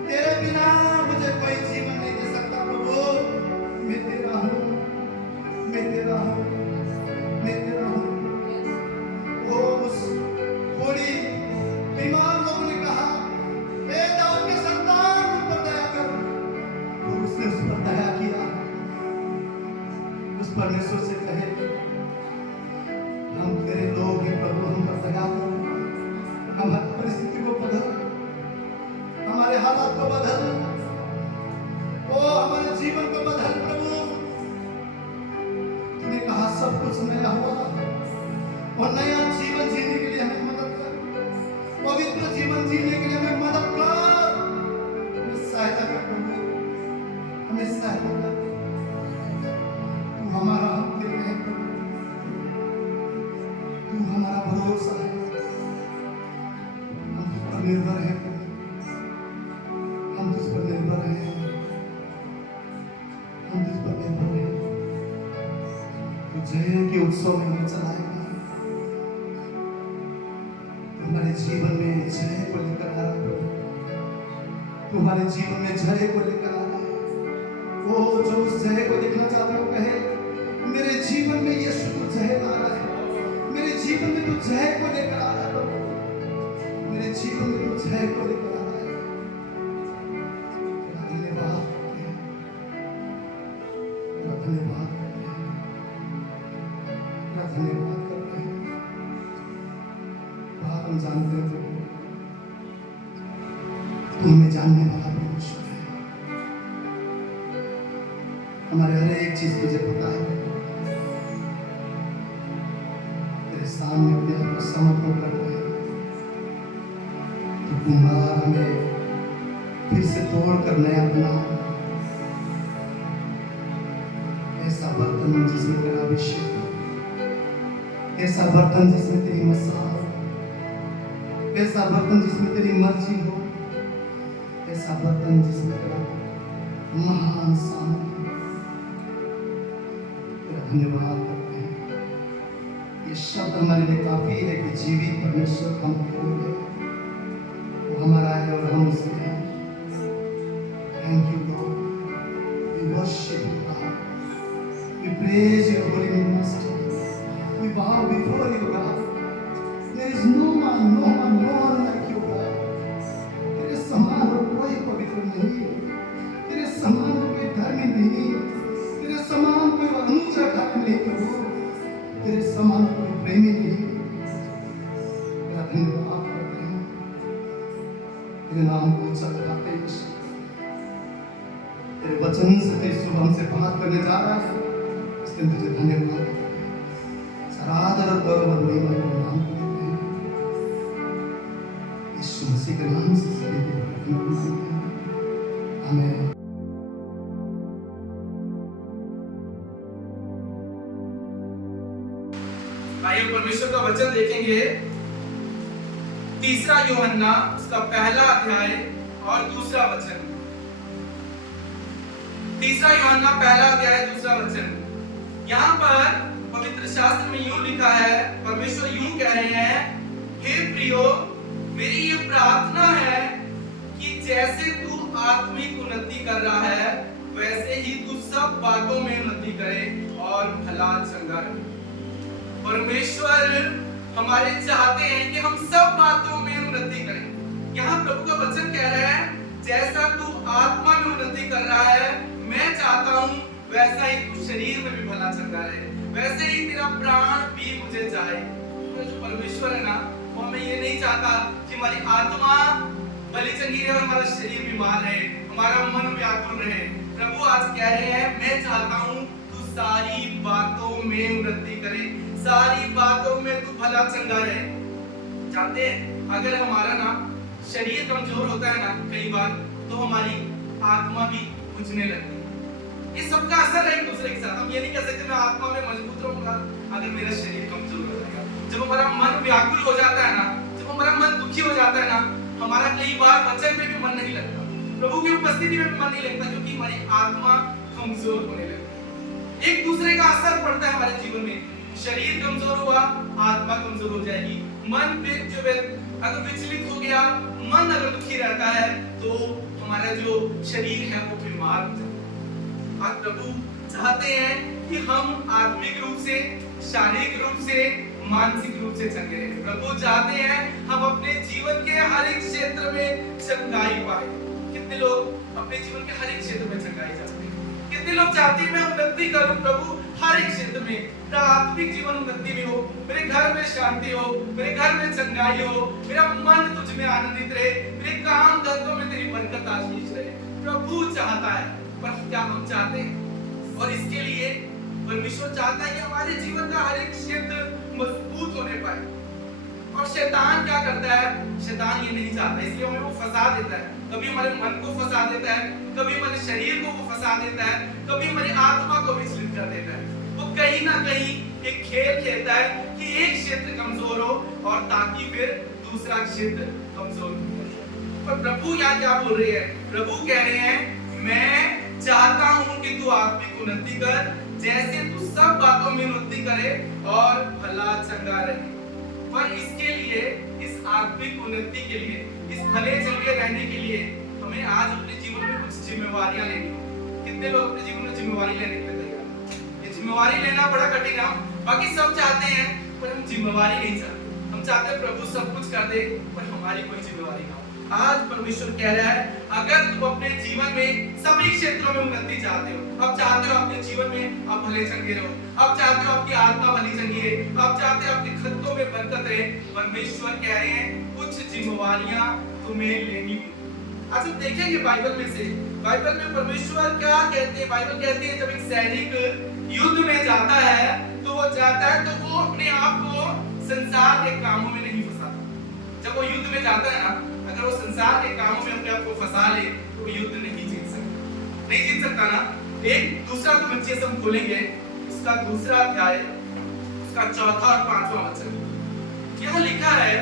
तेरे बिना मुझे कोई जीवन नहीं दे सकता। प्रभु मैं तेरा हूँ, मैं तेरा हूँ, मैं तेरा हूँ। वो उस बूढ़ी बीमार लोगों ने कहा हे दाऊद के संतान मुझ पर दया कर, और उसने उस पर दया किया। उस परमेश्वर से कहे हम तेरे लोग हैं प्रभु, हम पर दया कर, हमारी परिस्थिति को बदल, हमारे हालात को बदल, ओ हमारे जीवन को बदल प्रभु। तूने कहा सब कुछ नया हुआ और नया जीवन जीने के लिए हमें मदद कर, पवित्र जीवन जीने के लिए हमें मदद कर, हमें सहायता कर प्रभु, हमें सहायता कर। तू हमारा हक है प्रभु, तू हमारा भरोसा है, हम तुझ पर निर्भर है प्रभु, हम तुझ पर निर्भर है, हम तुझ पर निर्भर है। तू जय के उत्सव में हमें चलाएगा, तुम्हारे जीवन में जय को लेकर आ रहा है, तुम्हारे जीवन में जय को लेकर आ रहा है। वो जो उस जय को देखना चाहता है वो कहे मेरे जीवन में यीशु तो जय ला रहा है, मेरे जीवन में तो जय को लेकर आ रहा है, मेरे जीवन में तो जय को लेकर आ रहा है। धन्यवाद, धन्यवाद, धन्यवाद करते हैं। हम जानते हैं प्रभु तू हमें जानने वाला परमेश्वर है, हमारे हर एक चीज तुझे पता है। तेरे सामने अपने आप को समर्पण करते हैं, तो कुम्हार हमें फिर से तोड़ कर नया बना, ऐसा बर्तन जिसमें तेरा अभिषेक, ऐसा बर्तन जिसमें तेरी मसाल, ऐसा बर्तन जिसमें तेरी मर्जी हो, ऐसा बर्तन जिसमें तेरा महान सामर्थ्य। तेरा धन्यवाद करते हैं। ये शब्द हमारे लिए काफी है कि जीवित परमेश्वर हम लोग हैं, वो हमारा है और हम उसके हैं। Thank you Lord, we worship you God, we praise your holy name master, we bow before you God. There is no one like you God. तेरे समान और कोई पवित्र नहीं, तेरे समान और कोई धर्मी नहीं, तेरे समान कोई अनुग्रहकारी नहीं प्रभु, तेरे समान कोई प्रेमी नहीं। तेरा धन्यवाद करते हैं, तेरे नाम को ऊंचा करते हैं। तेरे वचन से तेरे सुबह हमसे बात करने जा रहा है, इसलिए तुझे धन्यवाद करते हैं। आदर और गौरव और महिमा को नाम देते हैं, यीशु मसीह के नाम से सभी को प्रार्थना करते हैं। आमीन। आइए परमेश्वर का वचन देखेंगे, तीसरा यूहन्ना उसका पहला अध्याय और दूसरा वचन। तीसरा यूहन्ना पहला अध्याय दूसरा वचन। यहाँ पर पवित्र शास्त्र में यूं लिखा है, परमेश्वर यूं कह रहे हैं, हे प्रियो मेरी ये प्रार्थना है कि जैसे तू आत्मिक उन्नति कर रहा है वैसे ही तू सब बातों में उन्नति करे और भला चंगा रहे। परमेश्वर हमारे चाहते हैं कि हम सब बातों में उन्नति करें। यहाँ प्रभु का वचन कह रहा है जैसा तू आत्मा में उन्नति कर रहा है मैं चाहता हूँ वैसा ही तू शरीर में भी भला चंगा रहे, वैसे ही तेरा प्राण भी मुझे चाहे। तो जो परमेश्वर है ना वो हमें ये नहीं चाहता कि हमारी आत्मा भली चंगी रहे और हमारा शरीर बीमार रहे, हमारा मन व्याकुल रहे। प्रभु आज कह रहे हैं मैं चाहता हूँ तू सारी बातों में उन्नति करे, सारी बातों में तू भला चंगा रहे। जानते हैं अगर हमारा ना शरीर कमजोर होता है ना कई बार तो हमारी आत्मा भी बुझने लगती है। ये सबका असर है एक दूसरे के साथ। हम ये नहीं कह सकते मैं आत्मा में मजबूत रहूंगा अगर मेरा शरीर कमजोर हो जाएगा। जब हमारा मन व्याकुल हो जाता है ना, जब हमारा मन दुखी हो जाता है ना, हमारा कई बार वचन में भी मन नहीं लगता, प्रभु की उपस्थिति में भी मन नहीं लगता, क्योंकि हमारी आत्मा कमजोर होने लगती है। एक दूसरे का असर पड़ता है हमारे जीवन में। शरीर कमजोर हुआ आत्मा कमजोर हो जाएगी। मन अगर विचलित हो गया, मन अगर दुखी रहता है तो हमारा जो शरीर है वो बीमार हो जाता है। आज प्रभु चाहते हैं कि हम आत्मिक रूप से, शारीरिक रूप से, मानसिक रूप से चंगे रहें। प्रभु चाहते हैं हम अपने जीवन के हर एक क्षेत्र में चंगाई पाए। कितने लोग अपने जीवन के हर एक क्षेत्र में चंगाई चाहते हैं? कितने लोग चाहते हैं मैं उन्नति करूं प्रभु हर एक क्षेत्र में, मेरा आत्मिक जीवन उन्नति में हो, मेरे घर में शांति हो, मेरे घर में चंगाई हो, मेरा मन तुझ में आनंदित रहे, मेरे काम धंधों में तेरी बरकत आशीष रहे। प्रभु चाहता है, पर क्या हम चाहते हैं? और इसके लिए परमेश्वर चाहता है कि हमारे जीवन का हर एक क्षेत्र मजबूत होने पाए। और शैतान क्या करता है? शैतान ये नहीं चाहता, इसलिए हमें वो फंसा देता है। कभी हमारे मन को फंसा देता है, कभी हमारे शरीर को वो फंसा देता है, कभी हमारी आत्मा को विचलित कर देता है। वो कहीं ना कहीं एक खेल खेलता है कि एक क्षेत्र कमजोर हो और ताकि फिर दूसरा क्षेत्र कमजोर हो। पर प्रभु यहाँ क्या बोल रहे हैं? प्रभु कह रहे हैं मैं चाहता हूँ कि तू आत्मिक उन्नति कर, जैसे तू सब बातों में उन्नति करे और भला चंगा रहे। पर इसके लिए, इस आत्मिक उन्नति के लिए, इस भले चंगे रहने के लिए हमें आज अपने जीवन में कुछ जिम्मेवारियां लेनी होंगी। कितने लोग अपने जीवन में जिम्मेवारी लेने के लिए तैयार? ये जिम्मेवारी लेना बड़ा कठिन है। बाकी सब चाहते हैं पर हम जिम्मेवारी नहीं चाहते। हम चाहते हैं प्रभु सब कुछ कर दे पर हमारी कोई जिम्मेवारी ना हो। आज परमेश्वर कह रहा है अगर तुम अपने जीवन में सभी क्षेत्रों में उन्नति चाहते हो, अब चाहते हो अपने जीवन में आप भले चंगे रहो, अब चाहते हो आपकी आत्मा भली चंगी है, अब चाहते हो आपके खतों में बरकत रहे, परमेश्वर कह रहे हैं कुछ जिम्मेवारियां तुम्हें लेनी होगी। आज हम देखेंगे बाइबल में से, बाइबल में परमेश्वर क्या कहते हैं? बाइबल कहती है जब एक सैनिक युद्ध में जाता है तो वो जाता है तो वो अपने आप को संसार के कामों में नहीं फंसाता। जब वो युद्ध में जाता है ना, अगर वो संसार के कामों में अपने आप को फंसा ले तो वो युद्ध नहीं जीत सकता, नहीं जीत सकता ना। एक दूसरा तो बच्चे से हम खोलेंगे, उसका दूसरा अध्याय, उसका चौथा और पांचवा वचन। यहाँ लिखा है,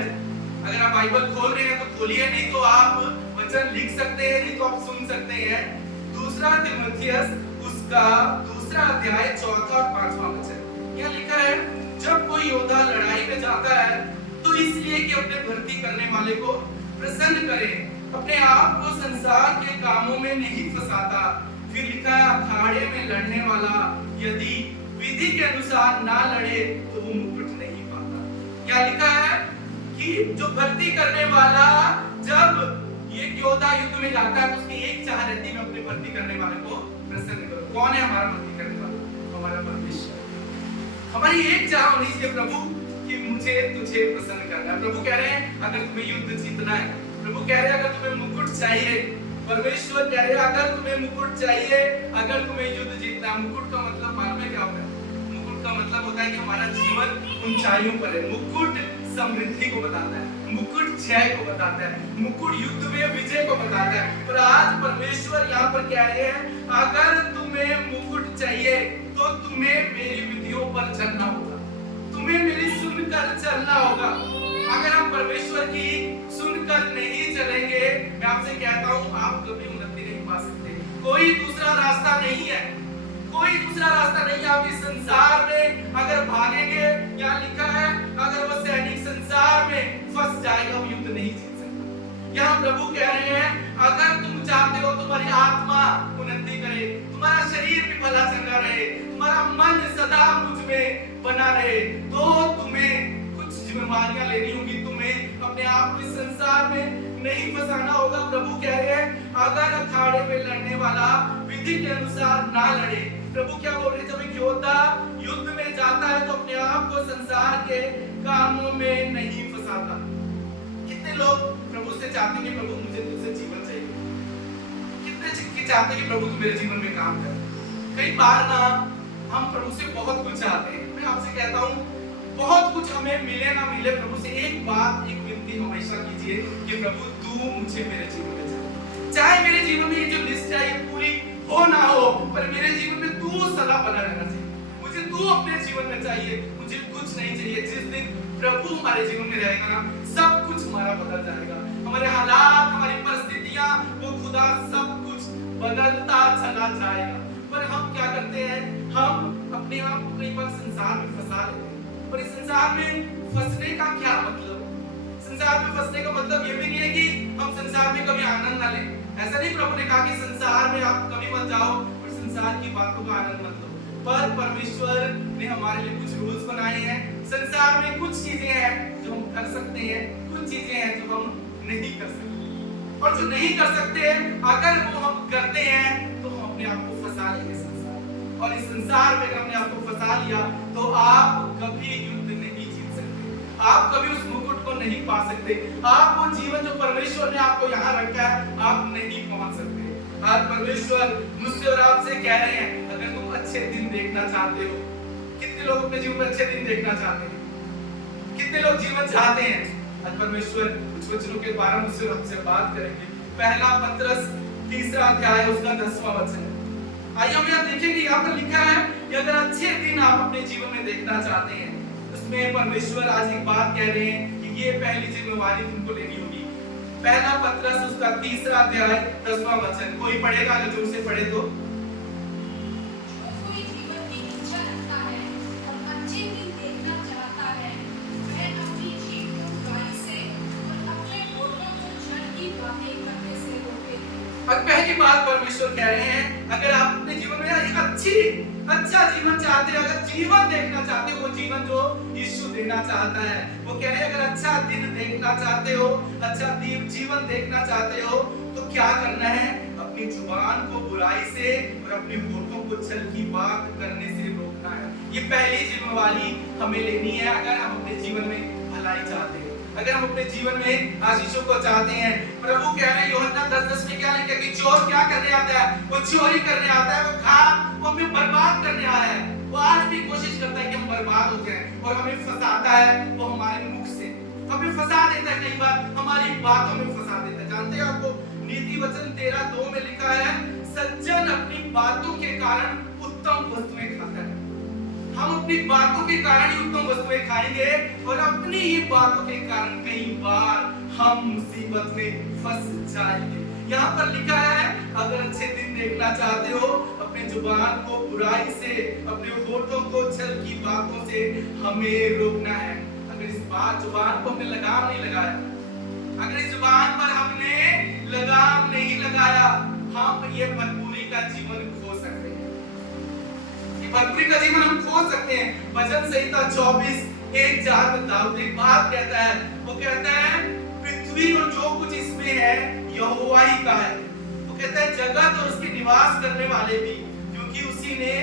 अगर आप बाइबल खोल रहे हैं तो खोलिए, नहीं तो आप वचन लिख सकते हैं, नहीं तो आप सुन सकते हैं। दूसरा तिमुथियुस उसका दूसरा अध्याय चौथा और पांचवा वचन। यहाँ लिखा है जब कोई योद्धा लड़ाई में जाता है तो इसलिए कि अपने भर्ती करने वाले को प्रसन्न करे, अपने आप को संसार के कामों में नहीं फंसाता। फिर लिखा है अखाड़े में लड़ने वाला यदि विधि के अनुसार ना लड़े तो वो मुकुट नहीं पाता। क्या लिखा है कि जो भर्ती करने वाला जब ये योद्धा युद्ध में जाता है तो उसकी एक चाह रहती है मैं अपने भर्ती करने वाले को प्रसन्न करूं। कौन है हमारा भर्ती करने वाला? हमारा परमेश्वर। हमारी एक चाह होनी चाहिए प्रभु कि मुझे तुझे प्रसन्न करना है। प्रभु कह रहे हैं अगर तुम्हें युद्ध जीतना है, प्रभु कह रहे हैं अगर तुम्हें मुकुट चाहिए, परमेश्वर कह रहे हैं अगर तुम्हें मुकुट चाहिए, अगर तुम्हें युद्ध जीतना है। मुकुट का मतलब मालूम है क्या होता है? मुकुट का मतलब होता है कि हमारा जीवन ऊंचाइयों पर है। मुकुट समृद्धि को बताता है, मुकुट जय को बताता है, मुकुट युद्ध में विजय को बताता है। और आज परमेश्वर यहाँ पर कह रहे हैं अगर तुम्हें मुकुट चाहिए तो तुम्हें मेरी विधियों पर चलना होगा, तुम्हें मेरी सुनकर चलना होगा। अगर हम परमेश्वर की सुनकर नहीं चलेंगे, मैं आपसे कहता हूं आप कभी उन्नति नहीं पा सकते। कोई दूसरा रास्ता नहीं है, कोई दूसरा रास्ता नहीं है। आप इस संसार में अगर भागेंगे, क्या लिखा है, अगर वो सैनिक संसार में फंस जाएगा वो युद्ध नहीं जीत यहाँ प्रभु कह रहे हैं अगर तुम चाहते हो तुम्हारी आत्मा उन्नति करे, तुम्हारा शरीर भी भला चंगा रहे, तुम्हारा मन सदा मुझ में बना रहे, तो तुम्हें कुछ जिम्मेवारियां लेनी होगी, तुम्हें अपने आप को इस संसार में नहीं फंसाना होगा। प्रभु कह रहे हैं अगर अखाड़े में लड़ने वाला विधि के अनुसार ना लड़े, प्रभु क्या बोल रहे हैं, जब एक योद्धा युद्ध में जाता है तो अपने आप को संसार के कामों में नहीं फंसाता। कितने लोग प्रभु से चाहते हैं कि प्रभु मुझे तुझसे जीवन चाहिए, कितने चाहते हैं कि प्रभु तू मेरे जीवन में काम कर। कई बार ना हम प्रभु से बहुत कुछ चाहते हैं, मैं आपसे कहता हूँ बहुत कुछ हमें मिले ना मिले, प्रभु से एक बात एक विनती हमेशा कीजिए कि प्रभु तू मुझे मेरे जीवन में चाहिए। चाहे मेरे जीवन में ये जो लिस्ट है ये पूरी हो ना हो, पर मेरे जीवन में तू सदा बना रहना चाहिए, मुझे तू अपने जीवन में चाहिए, मुझे कुछ नहीं चाहिए। जिस दिन प्रभु हमारे जीवन में रहेगा ना, सब कुछ हमारा बदल जाएगा, हमारे हालात, हमारी परिस्थितियां, वो खुदा सब कुछ बदलता चला जाएगा। पर हम क्या करते हैं, हम अपने आप को कई बार संसार में फंसा लेते हैं। पर इस संसार में फंसने का क्या मतलब? संसार में फंसने का मतलब ये भी नहीं है कि हम संसार में कभी आनंद ना लें। ऐसा नहीं, प्रभु ने कहा कि संसार में आप कभी मत जाओ और संसार की बातों का आनंद मत लो। पर परमेश्वर ने हमारे लिए कुछ रूल्स बनाए हैं। संसार में कुछ चीजें हैं जो हम कर सकते हैं, कुछ चीजें हैं जो हम नहीं कर सकते, और जो नहीं कर सकते अगर वो हम करते हैं तो हम अपने आप को फंसा लेंगे संसार। और इस संसार में अगर हमने आपको फंसा लिया तो आप कभी युद्ध नहीं जीत सकते, आप कभी उस मुकुट को नहीं पा सकते, आप वो जीवन जो परमेश्वर ने आपको यहाँ रखा है आप नहीं पहुंच सकते। आज परमेश्वर मुझसे और आपसे कह रहे हैं अगर तुम अच्छे दिन देखना चाहते हो, कितने लोग अपने जीवन में अच्छे दिन देखना चाहते हैं, कितने लोग जीवन चाहते हैं? आज परमेश्वर कुछ वचनों के द्वारा मुझसे और आपसे बात करेंगे। पहला पत्रस 3 अध्याय उसका 10वां वचन। आइए हम यहाँ देखेंगे, यहाँ पर लिखा है कि अगर अच्छे दिन आप अपने जीवन में देखना चाहते हैं, उसमें परमेश्वर आज एक बात कह रहे हैं कि ये पहली जिम्मेवारी तुमको लेनी होगी। पहला पत्रस उसका 3 अध्याय 10वां वचन, कोई पढ़ेगा? अगर जोर से पढ़े तो। कोई जीवन की इच्छा रखता है और अच्छे दिन देखना चाहता है, वह अपनी जीभ को बुराई से और अपने होठों को छल की बातें करने से रोके। और पहली बात परमेश्वर कह रहे हैं अगर आप अपने जीवन में अच्छा जीवन चाहते हैं, अगर जीवन देखना चाहते हो, वो जीवन जो यीशु देना चाहता है, वो कह रहे हैं अगर अच्छा दिन देखना चाहते हो, अच्छा जीवन देखना चाहते हो तो क्या करना है? अपनी जुबान को बुराई से और अपने होठों को छल की बात करने से रोकना है। ये पहली जिम्मेवारी हमें लेनी है अगर हम अपने जीवन में भलाई चाहते हैं, अगर हम अपने जीवन में आशीषों को चाहते हैं। प्रभु कह रहे हैं यूहन्ना 10:10 में क्या लिखा है कि चोर क्या करने आता है? वो चोरी करने आता है, वो हमें बर्बाद करने आया है। वो आज भी कोशिश करता है कि हम बर्बाद हो जाएं और हमें फंसाता है वो हमारे मुख से, हमें फंसा देता है, कई बार हमारी बातों में फंसा देता है। जानते हैं आपको नीति वचन 13:2 में लिखा है सज्जन अपनी बातों के कारण उत्तम वस्तुएं खाता है। हम अपनी बातों के कारण ही उत्तम वस्तुएं खाएंगे और अपनी ही बातों के कारण कई बार हम मुसीबत में फंस जाएंगे। यहाँ पर लिखा है अगर अच्छे दिन देखना चाहते हो, अपने जुबान को बुराई से, अपने होठों को छल की बातों से हमें रोकना है। अगर इस बात जुबान को हमने लगाम नहीं लगाया, अगर इस जुबान पर हमने लगाम नहीं लगाया, हम ये भरपूरी का जीवन खो सकते हैं। ये भरपूरी का जीवन हम खो सकते हैं। भजन संहिता 24:1-4 में दाऊद एक बात कहता है, वो कहता है पृथ्वी और जो कुछ इसमें है यहोवा ही का है। वो कहता है जगत और उसके निवास करने वाले भी, क्योंकि उसी ने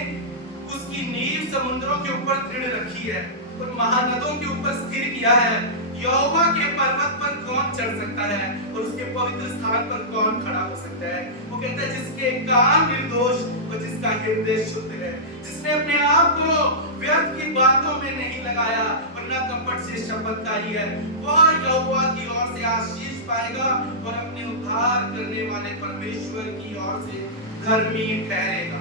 उसकी नींव समुद्रों के ऊपर दृढ़ रखी है और महानदों के ऊपर स्थिर किया है। यहोवा के पर्वत पर कौन चढ़ सकता है और उसके पवित्र स्थान पर कौन खड़ा हो सकता है? वो कहता है जिसके कान निर्दोष और जिसका हृदय शुद्ध है, जिसने अपने आप को व्यर्थ की बातों में नहीं लगाया और न कपट से शपथ खाई है, वह यहोवा की ओर से आशीष पाएगा और अपने उद्धार करने वाले परमेश्वर की ओर से धर्मी ठहरेगा।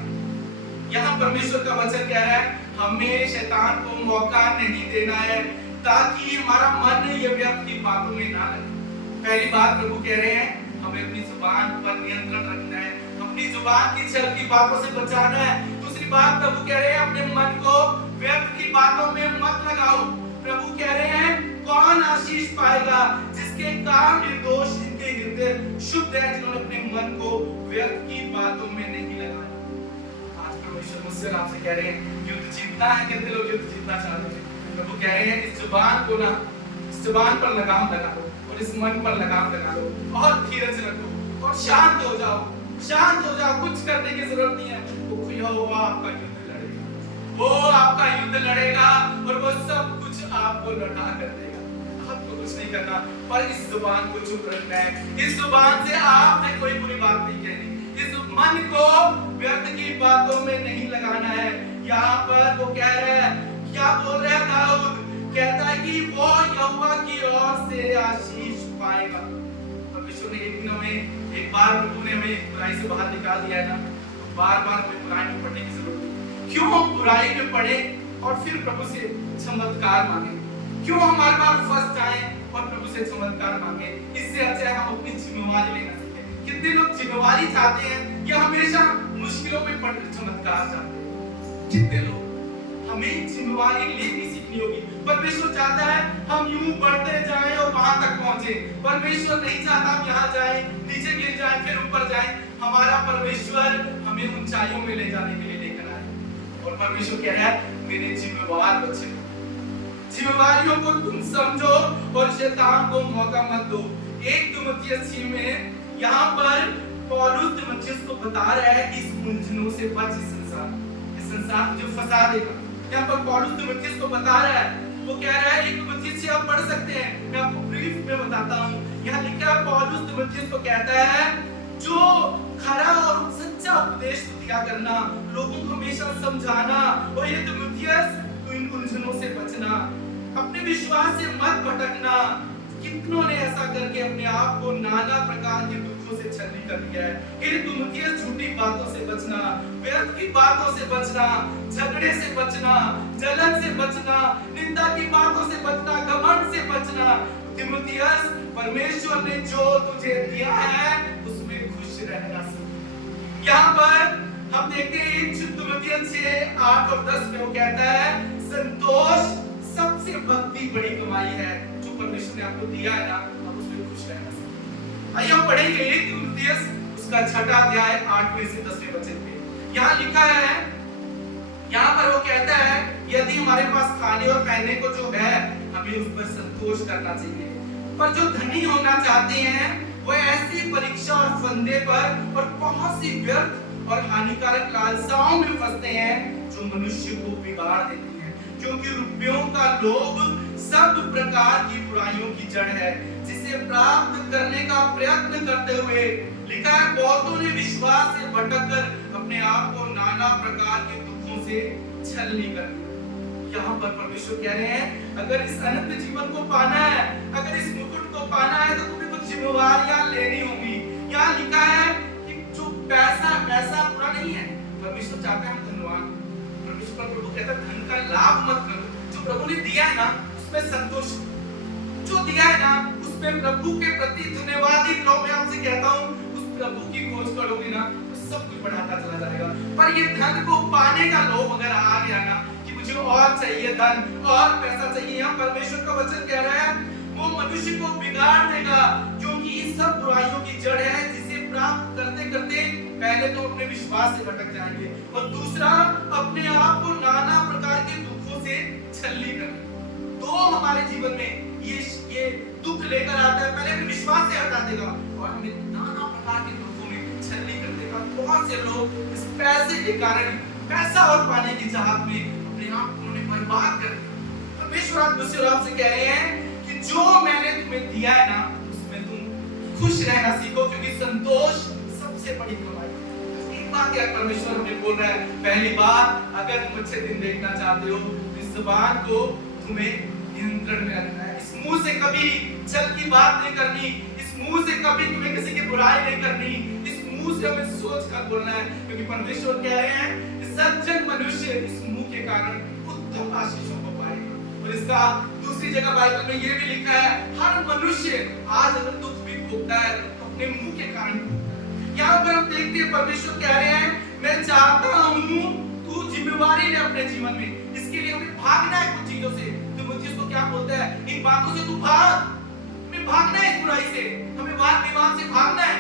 यहाँ परमेश्वर का वचन कह रहा है हमें शैतान को मौका नहीं देना है ताकि हमारा मन ये व्यर्थ की बातों में ना लगे। पहली बात प्रभु कह रहे हैं हमें अपनी जुबान पर नियंत्रण रखना है, अपनी जुबान की छल की बातों से बचाना है। दूसरी बात प्रभु कह रहे हैं अपने मन को व्यर्थ की बातों में मत लगाओ। प्रभु कह रहे हैं कौन आशीष पाएगा? जिसके काम निर्दोष, जिनके शुद्ध हैं जिन्होंने अपने मन को व्यर्थ की बातों में नहीं लगाया। आज परमेश्वर मुझसे और आपसे कह रहे हैं युद्ध जीतना है। कितने लोग युद्ध जीतना चाहते हैं? प्रभु कह रहे हैं इस जुबान को ना, इस जुबान पर लगाम लगा लो और इस मन पर लगाम लगा लो और धीरज रखो और शांत हो जाओ, शांत हो जाओ। कुछ करने की जरूरत नहीं है। वो यहोवा आपका युद्ध लड़ेगा, वो आपका युद्ध लड़ेगा और वो सब कुछ आपको लौटा कर देगा। आपको कुछ नहीं करना, पर इस जुबान को चुप रखना है। इस जुबान से आपने कोई बुरी बात नहीं कहनी। इस मन को व्यर्थ की बातों में नहीं लगाना है। यहाँ पर वो कह रहे हैं, क्या बोल रहे हैं दाऊद? कहता है कि वो यहोवा की ओर से आशीष पाएगा। परमेश्वर ने एक दिन हमें, एक बार प्रभु ने हमें बुराई से बाहर निकाल दिया है ना, तो बार-बार हमें बुराई में पड़ने की जरूरत नहीं। क्यों हम बुराई में पड़े और फिर प्रभु से चमत्कार मांगे? क्यों हमारे पास फर्स्ट आए और प्रभु से चमत्कार मांगे? इससे अच्छा है हम अपनी जिम्मेवारी लेना सीखें। कितने लोग जिम्मेवारी चाहते हैं या हमेशा मुश्किलों में पड़कर चमत्कार चाहते हैं? कितने लोग? हमें जिम्मेवारी लेनी सीखनी होगी। परमेश्वर चाहता है हम यूं बढ़ते जाएं और वहां तक पहुंचे। परमेश्वर नहीं चाहता हम यहाँ जाएं, नीचे गिर जाएं, फिर ऊपर जाएं। हमारा परमेश्वर हमें ऊंचाइयों में ले जाने के लिए लेकर आया। और परमेश्वर कह रहा है मेरे जिम्मेवार बच्चे, जिम्मेवारियों को तुम समझो और शैतान को मौका मत दो। 1 तीमुथियुस में यहाँ पर पौलुस तीमुथियुस को बता रहा है कि इस उलझनों से बच। इस संसार तुझे फंसा देगा। यहाँ पर पौलुस तीमुथियुस को बता रहा है, वो कह रहा है 1 तीमुथियुस से आप पढ़ सकते हैं, मैं आपको ब्रीफ में बताता हूँ। यहाँ लिखा है पौलुस तीमुथियुस को कहता है जो खरा और सच्चा उपदेश दिया करना, लोगों को हमेशा समझाना। और ये तीमुथियुस तू इन उलझनों से बचना, अपने विश्वास से मत भटकना। कितनों ने ऐसा करके अपने आप को नाना प्रकार के दुखों से छलनी कर दिया है। हे तीमुथियुस झूठी बातों से बचना, व्यर्थ की बातों से बचना, झगड़े से बचना, जलन से बचना, निंदा की बातों से बचना, घमंड से बचना। तीमुथियुस परमेश्वर ने जो तुझे दिया है उसमें खुश रहना सीख। यहाँ पर हम देखते हैं तीमुथियुस 6:8 और 10 में वो कहता है संतोष सबसे भक्ति बड़ी कमाई है। जो परमेश्वर ने आपको दिया है ना, आप उसमें खुश रहना सीखिए। आइए हम पढ़ेंगे 1 तीमुथियुस उसका 6वां अध्याय 8वें से 10वें वचन में। यहाँ लिखा है, यहाँ पर वो कहता है यदि हमारे पास खाने और पहनने को जो है हमें उस पर संतोष करना चाहिए। पर जो धनी होना चाहते हैं वो ऐसी परीक्षा और फंदे पर और बहुत सी व्यर्थ और हानिकारक लालसाओं में फंसते हैं जो मनुष्य को बिगाड़ देती हैं। क्योंकि रुपयों का लोभ सब प्रकार की बुराइयों की जड़ है, जिसे प्राप्त करने का प्रयत्न करते हुए लिखा है बहुतों ने विश्वास से भटककर अपने आप को नाना प्रकार के दुखों से छलनी कर दिया। यहाँ पर परमेश्वर कह रहे हैं अगर इस अनंत जीवन को पाना है, अगर इस मुकुट को पाना है तो तुम्हें कुछ जिम्मेवारियां लेनी होंगी। यहाँ लिखा है कि जो पैसा बुरा नहीं है, परमेश्वर चाहता है हम धनवान। परमेश्वर प्रभु कहता है धन का लाभ मत करो, जो प्रभु ने दिया है ना उसमें संतोष, जो दिया है ना उसमें प्रभु के प्रति धन्यवादित रहो। मैं आपसे कहता हूँ उस प्रभु की खोज करोगे ना तो सब कुछ बढ़ाता चला जाएगा। पर ये धन को पाने का लोभ अगर आ गया ना कि मुझे और चाहिए धन और पैसा चाहिए, यहाँ परमेश्वर का वचन कह रहा है वो मनुष्य को बिगाड़ देगा। क्योंकि ये सब बुराइयों की जड़ है जिसे प्राप्त करते करते पहले तो अपने विश्वास से भटक जाएंगे और दूसरा अपने आप को नाना प्रकार के दुखों से छलनी करना। तो हमारे जीवन में ये दुख लेकर आता है, पहले हमें विश्वास से हटा देगा और हमें नाना प्रकार के दुखों में छलनी कर देगा। बहुत से लोग इस पैसे के कारण, पैसा और पाने की चाहत में अपने आप को उन्होंने बर्बाद कर दिया। परमेश्वर आप दूसरे आपसे कह रहे हैं कि जो मैंने तुम्हें दिया है ना उसमें तुम खुश रहना सीखो, क्योंकि संतोष सबसे बड़ी कमाई है। एक बात क्या परमेश्वर हमें बोल रहा है, पहली बात अगर तुम अच्छे दिन देखना चाहते हो इस जुबान को तुम्हें नियंत्रण में रखना है। इस मुंह से कभी छल की बात नहीं करनी, इस मुंह से कभी तुम्हें किसी की बुराई नहीं करनी, इस मुंह से हमें सोच कर बोलना है। क्योंकि परमेश्वर कह रहे हैं कि सज्जन मनुष्य इस मुंह के कारण उत्तम आशीषों को पाएगा। और इसका दूसरी जगह बाइबल में ये भी लिखा है हर मनुष्य आज अगर दुख भी भोगता है तो अपने मुंह के कारण भोगता है। यहाँ पर हम देखते हैं परमेश्वर कह रहे हैं मैं चाहता हूँ तू जिम्मेवारी ले अपने जीवन में। इसके लिए हमें भागना है कुछ चीजों से। तीमुथियुस को क्या बोलता है इन बातों से तू भाग, हमें भागना है इस बुराई से, हमें वाद विवाद से भागना है।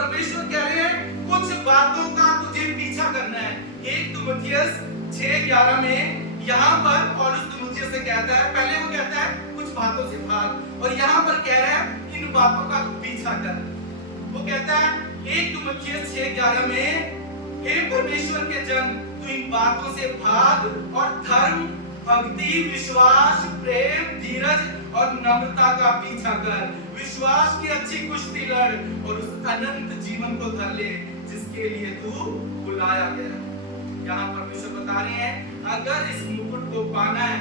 परमेश्वर कह रहे हैं कुछ बातों का तुझे पीछा करना है। 1 तीमुथियुस 6:11 में यहाँ पर पौलुस तीमुथियुस से कहता है, पहले वो कहता है कुछ बातों से भाग, और यहाँ पर कह रहा है इन बातों का तू पीछा कर। वो कहता है 1 तीमुथियुस 6:11 में, हे परमेश्वर के जन, तू इन बातों से भाग और धर्म, भक्ति, विश्वास, प्रेम, धीरज और नम्रता का पीछा कर। विश्वास की अच्छी कुश्ती लड़ और उस अनंत जीवन को धर ले जिसके लिए तू बुलाया गया। यहाँ परमेश्वर बता रहे हैं अगर इस मुकुट को पाना है,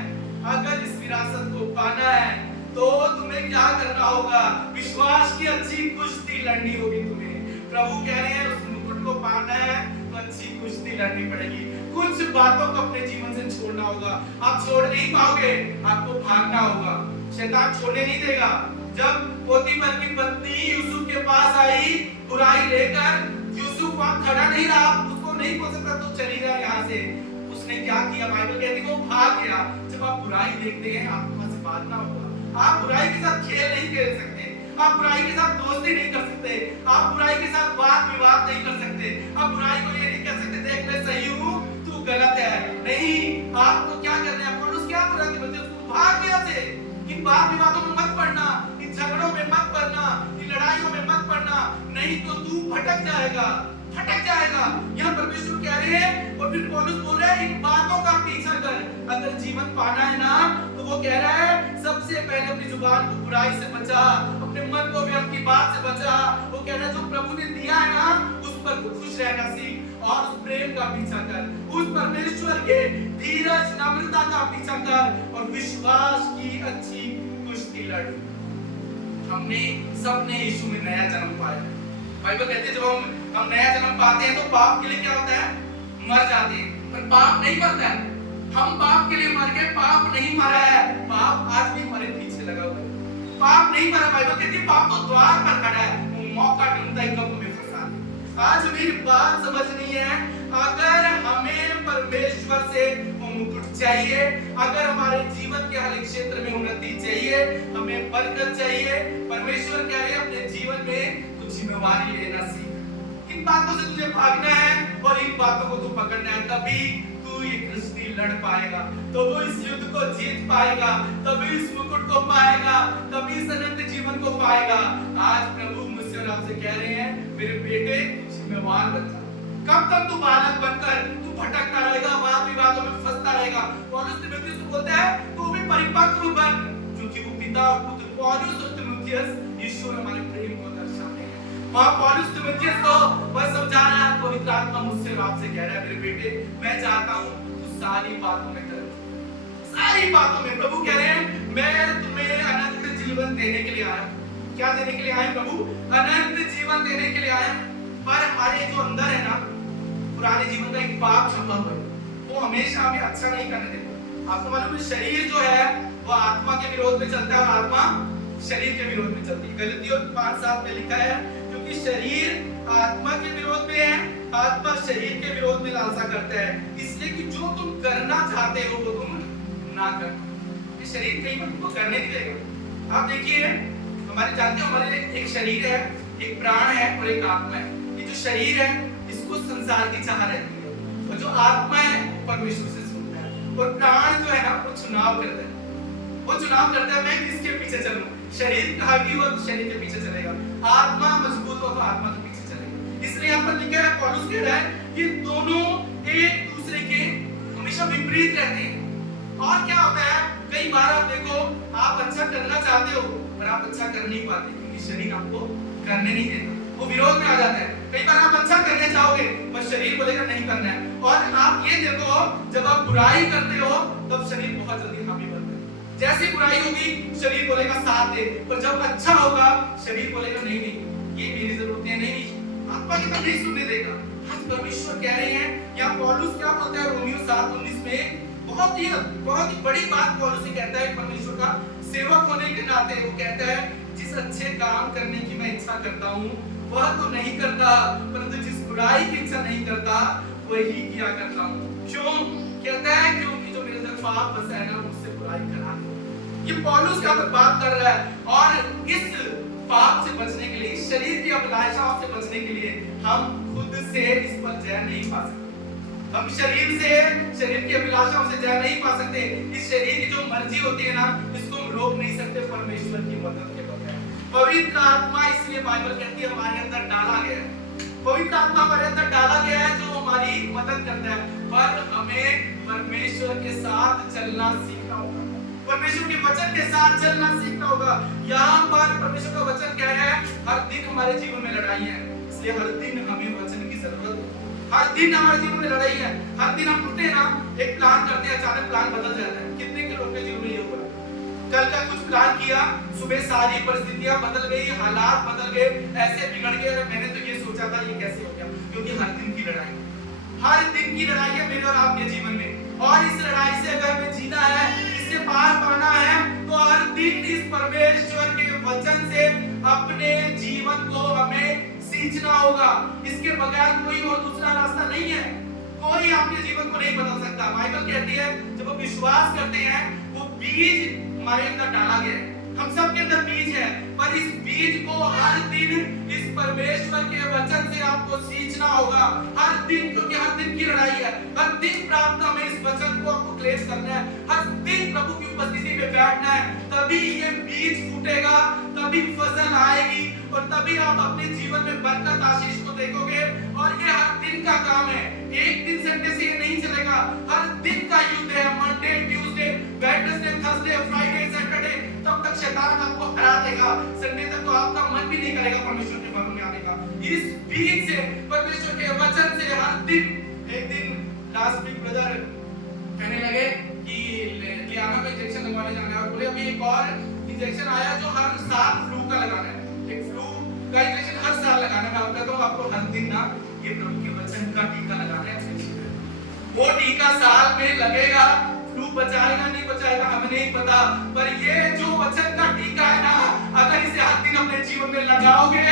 अगर इस विरासत को पाना है, तो तुम्हें क्या करना होगा? विश्वास की अच्छी कुश्ती लड़नी होगी तुम्हें। प्रभु कह रहे हैं उस मुकुट को पाना है तो अच्छी कुश्ती लड़नी पड़ेगी। कुछ बातों को अपने जीवन से छोड़ना होगा। आप छोड़ नहीं पाओगे, आपको भागना होगा। शैतान छोड़ने नहीं देगा। जब पोतीफर की पत्नी यूसुफ के पास आई बुराई लेकर, यूसुफ वहां खड़ा नहीं रहा, उसको नहीं बोल सकता तो चली जा यहाँ से। उसने क्या किया? बाइबल कहती है वो भाग गया। जब आप बुराई देखते हैं आपको वहां से भागना होगा। आप बुराई के साथ खेल नहीं खेल सकते, आप बुराई के साथ दोस्ती नहीं कर सकते, आप बुराई के साथ वाद विवाद नहीं कर सकते, आप बुराई को ये नहीं कह सकते देख मैं सही हूँ तू गलत है। नहीं, आपको क्या करना है? पौलुस क्या बोल रहा है? भाग गया थे। इन वाद विवादों में मत पड़ना, इन झगड़ों में मत पड़ना, इन लड़ाइयों में मत पड़ना, नहीं तो तू भटक जाएगा, भटक जाएगा। यहाँ परमेश्वर कह रहे हैं और फिर पौलुस बोल रहा है इन बातों का पीछा कर। अगर जीवन पाना है ना तो वो कह रहा है सबसे पहले अपनी जुबान को बुराई से बचा, अपने मन को व्यर्थ की बात से बचा। वो कह रहा है जो प्रभु ने दिया है ना उस पर खुश रहना सीख और उस प्रेम का पीछा कर, उस परमेश्वर के धीरज नम्रता का पीछा कर और विश्वास की अच्छी कुश्ती लड़। हमने सबने यीशु में नया जन्म पाया। बाइबल कहती है जब हम नया जन्म पाते हैं तो पाप के लिए क्या होता है? मर जाते हैं, पर पाप नहीं मरता है। हम पाप के लिए मर गए, पाप नहीं मरा है। पाप आज भी हमारे पीछे लगा हुआ है। पाप नहीं मरा। बाइबल कहती है पाप तो द्वार पर खड़ा है, वो मौका ढूंढता है कब हमें फंसा दे। आज मेरी बात समझनी है, अगर हमें परमेश्वर से वो मुकुट चाहिए, अगर हमारे जीवन के हर एक क्षेत्र में उन्नति चाहिए, हमें बरकत चाहिए, परमेश्वर कह रहे हैं अपने जीवन में कुछ जिम्मेवारी लेना सीख। इन बातों से तुझे भागना है और इन बातों को तू पकड़ना है, तभी तू ये कुश्ती लड़ पाएगा, तो वो इस युद्ध को जीत पाएगा, तभी इस मुकुट को पाएगा, तभी इस अनंत जीवन को पाएगा। आज प्रभु मुझसे और आपसे कह रहे हैं मेरे बेटे जिम्मेवार बन जा। कब तक तू बालक बनकर तू भटकता रहेगा, वाद विवादों में फंसता रहेगा? पौलुस तीमुथियुस को बोलता है तू भी परिपक्व बन, क्योंकि वो पिता और पुत्र पौलुस और तीमुथियुस यीशु और हमारे प्रेम को दर्शाते हैं। वहां पौलुस तीमुथियुस को वह समझा रहा है, पवित्र आत्मा मुझसे और आपसे कह रहा है मेरे बेटे मैं चाहता हूं तू सारी बातों में कर, सारी बातों में। प्रभु कह रहे हैं मैं तुम्हें अनंत जीवन देने के लिए आया। क्या देने के लिए आए प्रभु? अनंत जीवन देने के लिए आया। पर हमारे जो अंदर है ना पुराने जीवन का एक पाप छपा हुआ है, वो हमेशा हमें अच्छा नहीं करने देता। आपको मालूम है शरीर जो है वो आत्मा के विरोध में चलता है और आत्मा शरीर के विरोध में चलती है। गलतियों 5:7 में लिखा है क्योंकि शरीर आत्मा के विरोध में है, आत्मा शरीर के विरोध में लालसा करता है, इसलिए कि जो तुम करना चाहते हो वो तुम ना करो। ये शरीर कहीं पर तुमको करने नहीं देगा। आप देखिए हमारे जानते हो हमारे एक शरीर है, एक प्राण है और एक आत्मा है। ये जो शरीर है इसको संसार की चाह रहती है और जो आत्मा है परमेश्वर से सुनता है। और प्राण जो है ना वो चुनाव करता है, वो चुनाव करता है मैं किसके पीछे चलूं। शरीर हावी हो तो शरीर के पीछे चलेगा, आत्मा मजबूत हो तो आत्मा के पीछे चलेगा। इसलिए यहाँ पर लिखा है पौलुस कह रहा है कि दोनों एक दूसरे के हमेशा विपरीत रहते हैं। और क्या होता है कई बार आप देखो आप अच्छा करना चाहते हो पर आप अच्छा कर नहीं पाते क्योंकि शरीर आपको करने नहीं देता, वो विरोध में आ जाता है। कई बार आप अच्छा करने चाहोगे पर शरीर बोलेगा नहीं करना है। और आप ये देखो जब आप बुराई करते हो तब शरीर बहुत जल्दी हामी बनता है। जैसी बुराई होगी शरीर बोलेगा साथ दे, पर जब अच्छा होगा शरीर बोलेगा नहीं नहीं ये मेरी जरूरतें नहीं, आत्मा की बात नहीं सुनने देगा। आज परमेश्वर कह रहे हैं यहाँ पौलुस क्या बोलता है रोमियो 7:19 में, बहुत ही बड़ी बात पौलुस से कहता है परमेश्वर का सेवक होने के नाते। वो कहता है जिस अच्छे काम करने की मैं इच्छा करता हूँ वह तो नहीं करता, परंतु जिस बुराई की इच्छा नहीं करता वही किया करता हूँ। क्यों? कहता है क्योंकि जो मेरे अंदर पाप बसा है ना मुझसे बुराई करा। ये पौलुस क्या बात कर रहा है और इस पाप से बचने के लिए, इस शरीर की अभिलाषाओं से बचने के लिए हम खुद से इस पर जय नहीं पा सकते। हम शरीर की अभिलाषाओं से जय नहीं पा सकते। इस शरीर की जो मर्जी होती है ना, इसको हम रोक नहीं सकते परमेश्वर की मदद के बगैर। पवित्र आत्मा, इसलिए बाइबल कहती है हमारे अंदर डाला गया है। पवित्र आत्मा हमारे अंदर डाला गया है जो हमारी मदद करता है, पर हमें परमेश्वर के साथ चलना सीखना होगा। परमेश्वर के वचन के साथ चलना सीखना होगा। यहाँ पर परमेश्वर का वचन कह रहा है हर दिन हमारे जीवन में लड़ाई है, इसलिए हर दिन हमें वचन की जरूरत है। हर दिन हमारे जीवन में लड़ाई है। हर दिन हम उठते हैं ना, एक प्लान करते हैं, अचानक प्लान बदल जाता है। कितने के लोगों के जीवन में ये हुआ? कल का कुछ प्लान किया, सुबह सारी परिस्थितियां बदल गई, हालात बदल गए, ऐसे बिगड़ गए। मैंने तो ये सोचा था, ये कैसे हो गया? क्योंकि हर दिन की लड़ाई, हर दिन की लड़ाई है मेरे और आपके जीवन में। और इस लड़ाई से अगर हमें जीना है, इससे पार पाना है, तो हर दिन इस परमेश्वर के वचन से अपने जीवन को हमें सींचना होगा। इसके बगैर कोई और दूसरा रास्ता नहीं है। कोई आपके जीवन को नहीं बदल सकता। बाइबल कहती है जब हम विश्वास करते हैं, वो बीज हमारे अंदर डाला गया है। हम सब के अंदर बीज है, पर इस बीज को हर दिन इस परमेश्वर के वचन से आपको सींचना होगा। हर दिन, क्योंकि हर दिन की लड़ाई है। हर दिन प्रार्थना में इस वचन को आपको क्लेश करना है। हर दिन प्रभु की उपस्थिति में बैठना है। तभी ये बीज फूटेगा, तभी फसल आएगी, और तभी आप अपने जीवन में बरकत, आशीष को देखोगे। और ये हर दिन का काम है। एक दिन संडे से ये नहीं चलेगा। हर दिन का युद्ध है। Monday, Tuesday, Wednesday, Thursday, Friday, Saturday, तब तक शैतान आपको हरा देगा। संडे तक तो आपका मन भी नहीं करेगा परमेश्वर के भवन में आने का। इस बीज से, परमेश्वर के वचन से हर दिन, एक दिन लास्ट वीक ब्रदर कहने लगे कि लियाना में इंजेक्शन लगवाने जाना है, और बोले अभी एक और इंजेक्शन आया जो हर साल फ्लू का लगाना है। एक फ्लू का इंजेक्शन हर साल लगाना है। मैं कहता हूं आपको हर दिन ना ये प्रभु के वचन का टीका लगाना है अपने जीवन में। वो टीका साल में लगेगा। फ्लू बचाएगा नहीं बचाएगा हमें नहीं पता, पर ये जो वचन का टीका है ना, अगर इसे हर दिन अपने जीवन में लगाओगे,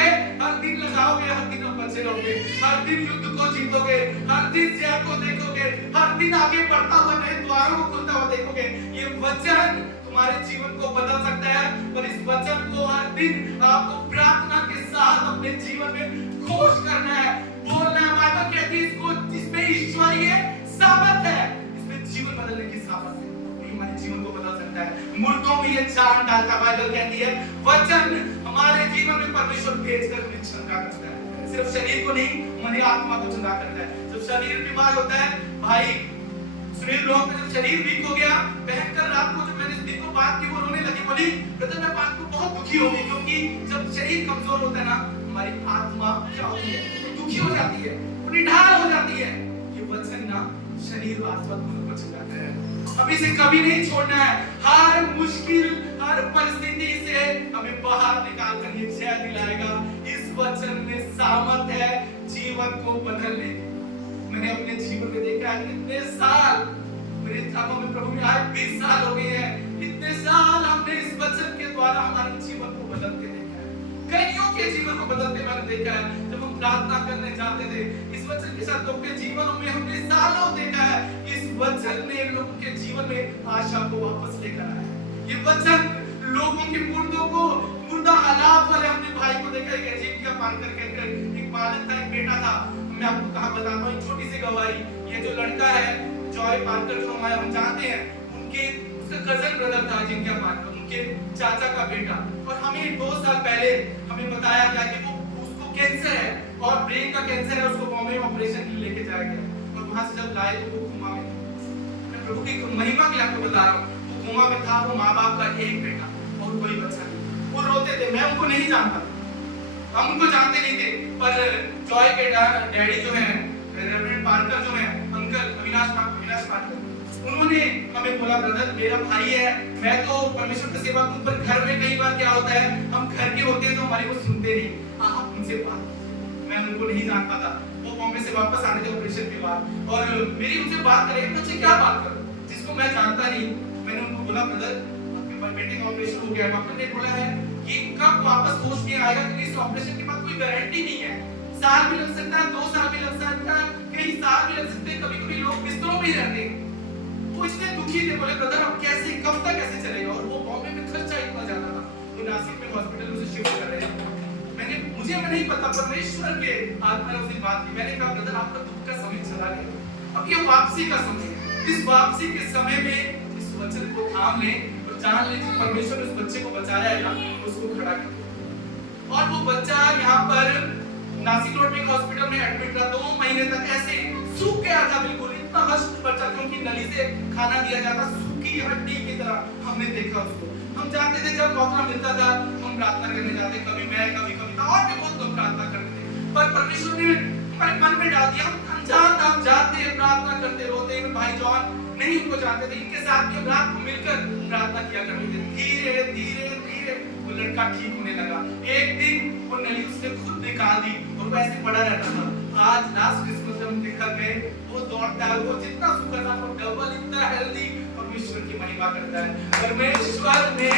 हर दिन लगाओगे, हर दिन आप बचे रहोगे। हर दिन युद्ध को जीतोगे, हर दिन जय को देखोगे, हर दिन आगे बढ़ता हुआ नए द्वारों को खुलता हुआ देखोगे। ये वचन तुम्हारे जीवन को बदल सकता है। और इस वचन को हर दिन आपको प्रार्थना के साथ अपने जीवन में घोष करना है, बोलना है। बाइबल कहती है इसको, जिसमें ईश्वरीय सामर्थ है, इसमें जीवन बदलने की सामर्थ है, ये हमारे जीवन को बदल सकता है। मुर्दों में ये जान डालता है। बाइबल कहती है वचन हमारे जीवन में परमेश्वर भेजकर हमें चंगा करता है। सिर्फ शरीर को नहीं, हमारी आत्मा को चंगा करता है। जब शरीर बीमार होता है, भाई सुनील लोग में जब शरीर वीक हो गया, भयंकर रात को जब मैंने इस दिन को बात की, वो रोने लगी, बोली ब्रदर मैं बात को बहुत दुखी हो गई, क्योंकि जब शरीर कमजोर होता है ना, हमारी आत्मा क्या होती है? वो दुखी हो जाती है, वो निढाल हो जाती है। ये वचन ना शरीर और आत्मा दोनों को चलाता है। हमें इसे कभी नहीं छोड़ना है। हर मुश्किल, हर परिस्थिति से हमें बाहर निकाल कर ये जय दिलाएगा। इस वचन में सामर्थ है जीवन को बदलने की। मैंने अपने जीवन में देखा है, इतने साल मेरे आत्मा में प्रभु में आए 20 साल हो गए हैं। इतने साल हमने इस वचन के द्वारा हमारे जीवन को बदलते देखा है। कईयों के जीवन को बदलते मैंने देखा है। जब हम प्रार्थना करने जाते थे, इस वचन के साथ लोगों के जीवनों में हमने सालों देखा है। इस वचन ने लोगों के जीवन में आशा को वापस लेकर आया। ये वचन लोगों के मुर्दों को, मुर्दा हालात वाले हमने भाई को देखा है। जिनका पार्कर कहकर एक बालक था, एक बेटा था। मैं आपको कहां बताता हूं, एक छोटी सी गवाही। ये जो लड़का है जॉय पार्कर, जो हम जानते हैं, उनके उसका कजन ब्रदर था जिनका पार्कर, उनके चाचा का बेटा। और हमें 2 साल पहले हमें बताया गया कि वो उसको कैंसर है और ब्रेन का कैंसर है। उसको बॉम्बे में ऑपरेशन के लिए लेके जाया गया, और वहां से जब लाए तो वो कोमा में। मैं प्रभु की महिमा के लिए आपको बता रहा हूं, वो कोमा में था। वो माँ बाप का एक बेटा और कोई बच्चा नहीं। वो रोते थे, मैं उनको नहीं जानता, हम उनको जानते नहीं थे। पर जॉय के डैडी जो है, रेवरेंड पार्कर जो है, अंकल अविनाश पार्कर, उन्होंने हमें बोला ब्रदर मेरा भाई है, मैं तो परमेश्वर की सेवा करूं, पर घर में कई बार क्या होता है, हम घर के होते हैं तो हमारी को सुनते नहीं। आप उनसे बात, मैं उनको नहीं जानता था। वो बॉम्बे से वापस आने थे ऑपरेशन के बाद, और मेरी उनसे बात करे, मुझे क्या बात करूं जिसको मैं जानता नहीं। मैंने उनको बोला ब्रदर आपके बेटे का ऑपरेशन हो गया, डॉक्टर ने बोला है कि कब वापस होश में आएगा, क्योंकि इस ऑपरेशन के बाद कोई गारंटी नहीं है। साल भी लग सकता है, 2 साल भी लग सकता है, कई साल भी लग सकते हैं। कभी-कभी लोग बिस्तरों में रहते हैं। वो इतने दुखी थे, बोले ब्रदर अब कैसे, कब तक ऐसे चलेगा? और वो बॉम्बे में खर्चा इतना ज्यादा था, तो नासिक में हॉस्पिटल में शिफ्ट कर रहे हैं। मुझे नहीं पता, परमेश्वर के आत्मा ने उस दिन बात की। मैंने कहा ब्रदर आपका दुख का समय चला गया, अब ये वापसी का समय है। इस वापसी के समय में इस वचन को थाम लें और जान लें कि परमेश्वर ने उस बच्चे को बचाया है ना, उसको खड़ा कर। और वो बच्चा यहाँ पर नासिक रोड में हॉस्पिटल में एडमिट रहा 2 महीने तक, ऐसे सूख गया था बिल्कुल, इतना हष्ट बच्चा, क्योंकि नली से खाना दिया जाता, सूखी हड्डी की तरह हमने देखा उसको। हम जाते थे, जब मौका मिलता था हम प्रार्थना करने जाते, कभी मैं कभी कविता और भी बहुत लोग प्रार्थना करते थे। पर परमेश्वर ने हमारे मन में डाल दिया, हम अनजान हम जाते प्रार्थना करते रोते हैं। भाई जॉन नहीं उनको जानते थे, इनके साथ भी रात को मिलकर प्रार्थना किया करते थे। धीरे धीरे धीरे वो लड़का ठीक होने लगा। एक दिन वो नली उसने खुद निकाल दी और वो ऐसे पड़ा रहता था। आज लास्ट क्रिसमस जब उनके घर में वो दौड़ता है, वो जितना सुखा था वो डबल इतना हेल्दी, परमेश्वर की महिमा करता है। परमेश्वर ने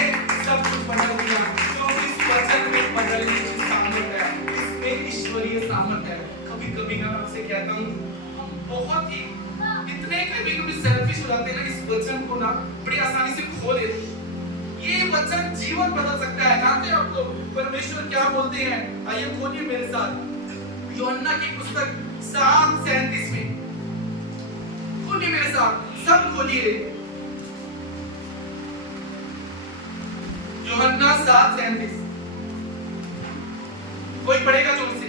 सब कुछ बदल दिया, क्योंकि इस वचन में बदलने की सामर्थ है, इसमें ईश्वरीय सामर्थ है। कभी कभी मैं आपसे कहता हूँ, हम बहुत ही इतने कभी सेल्फिश हो जाते हैं ना, इस वचन को ना बड़ी आसानी से खो लेते हैं। ये वचन जीवन बदल सकता है। जानते हो आपको परमेश्वर क्या बोलते हैं? आइए खोलिए मेरे साथ यूहन्ना की पुस्तक 7:37 में, खोलिए मेरे साथ, सब खोलिए। यूहन्ना 7:37, कोई पढ़ेगा जोर से?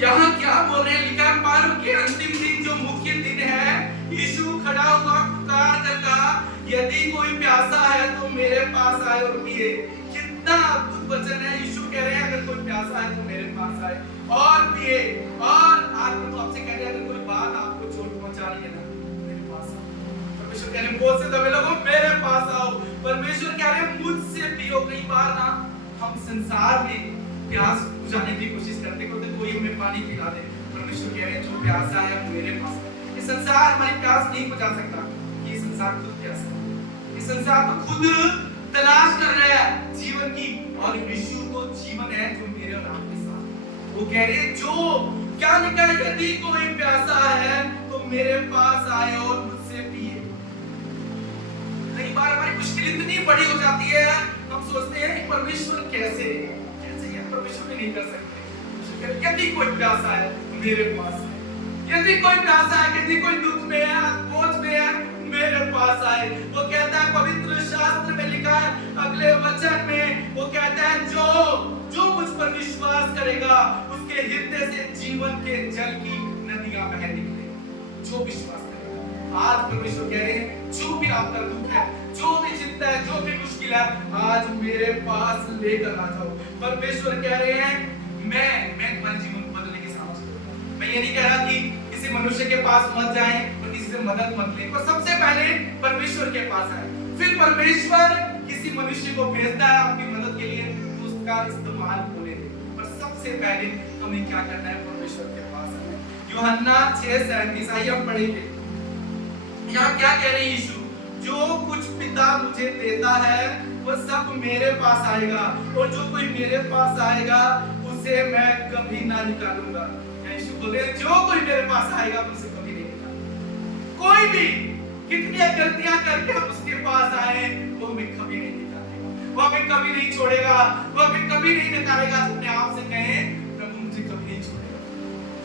यहाँ क्या बोल रहे हैं? लिखा है पर्व के अंतिम दिन, जो मुख्य दिन है, यीशु खड़ा हुआ पुकार कर कहा, यदि कोई प्यासा है तो मेरे पास आए और पिए। कितना अद्भुत वचन है। यीशु कह रहे हैं अगर कोई प्यासा है तो मेरे पास आए और पिए। और आज तो आपसे कह रहे हैं अगर कोई बात आपको चोट पहुंचा रही है ना, मेरे पास आओ। परमेश्वर कह रहे हैं बहुत से दबे लोगों मेरे पास आओ। परमेश्वर कह रहे हैं मुझसे पियो। कई बार ना हम संसार में प्यास बुझाने की कोशिश करते हैं, कोई हमें पानी पिला दे। परमेश्वर कह रहे हैं जो प्यासा है मेरे पास है। ये संसार हमारी प्यास नहीं बुझा सकता, ये संसार खुद प्यासा है। ये संसार तो खुद तलाश कर रहा है जीवन की, और यीशु तो जीवन है जो मेरे और आपके साथ। वो कह रहे हैं जो क्या लिखा है, यदि कोई प्यासा है तो मेरे पास आए और मुझसे पिए। कई बार हमारी मुश्किल इतनी बड़ी हो जाती है, हम सोचते हैं परमेश्वर कैसे परमेश्वर भी नहीं कर सकते। यदि कोई प्यासा है मेरे पास है, यदि कोई प्यासा है, यदि कोई दुख में है, बोझ में है, मेरे पास आए। वो कहता है पवित्र शास्त्र में लिखा है अगले वचन में, वो कहता है जो मुझ पर विश्वास करेगा उसके हृदय से जीवन के जल की नदियां बह निकलेंगी। जो विश्वास करेगा। आज परमेश्वर कह रहे हैं जो भी आपका दुख है, जो भी चिंता है, जो भी मुश्किल है, आज मेरे पास लेकर आ जाओ। परमेश्वर कह रहे हैं मैं तुम्हारे जीवन को बदलने की सामर्थ रखता हूं। मैं ये नहीं कह रहा कि किसी मनुष्य के पास मत जाएं और किसी से मदद मत लें, पर सबसे पहले परमेश्वर के पास आए। फिर परमेश्वर किसी मनुष्य को भेजता है आपकी मदद के लिए, तो उसका इस्तेमाल होने दें। पर सबसे पहले हमें क्या करना है? परमेश्वर के पास आना। यूहन्ना 6:37 आइए हम पढ़ेंगे। यहाँ क्या कह रहे हैं यीशु? जो कुछ पिता मुझे देता है वो सब मेरे पास आएगा, और जो कोई मेरे पास आएगा उसे मैं कभी ना निकालूंगा। यीशु बोल रहे हैं जो कोई मेरे पास आएगा उसे कभी नहीं निकालूंगा। कोई भी कितनी गलतियां करके हम उसके पास आए, वो हमें कभी नहीं निकालेगा, वो हमें कभी नहीं छोड़ेगा, वो हमें कभी नहीं निकालेगा। अपने आप से कहें प्रभु मुझे कभी नहीं छोड़ेगा,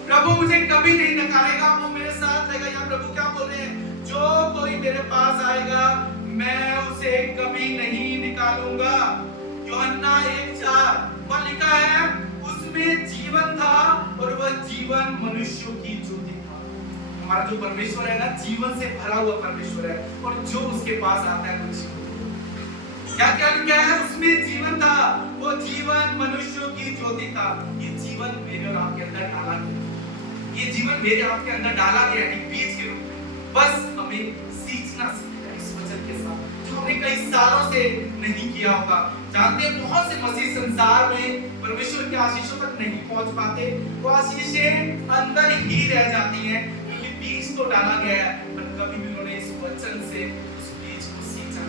प्रभु मुझे कभी नहीं निकालेगा, वो मेरे साथ रहेगा। या प्रभु क्या बोल रहे हैं? जो कोई मेरे पास आएगा मैं उसे कभी नहीं निकालूंगा। यूहन्ना 1:4 वहां लिखा है उसमें जीवन था और वह जीवन मनुष्यों की ज्योति था। हमारा जो परमेश्वर है ना, जीवन से भरा हुआ परमेश्वर है, और जो उसके पास आता है मनुष्य क्या क्या लिखा है? उसमें जीवन था, वो जीवन मनुष्यों की ज्योति था। ये जीवन मेरे और आपके अंदर डाला गया, ये जीवन मेरे आपके अंदर डाला गया है बीज के रूप में। बस हमें सीखना सीखना इस वचन के साथ, जो हमने कई सालों से नहीं किया होगा। जानते हैं बहुत से मसीह संसार में परमेश्वर की आशीषों तक नहीं पहुंच पाते, वो आशीषें अंदर ही रह जाती हैं, क्योंकि बीज तो डाला गया है, पर कभी भी उन्होंने इस वचन से उस बीज को सींचा,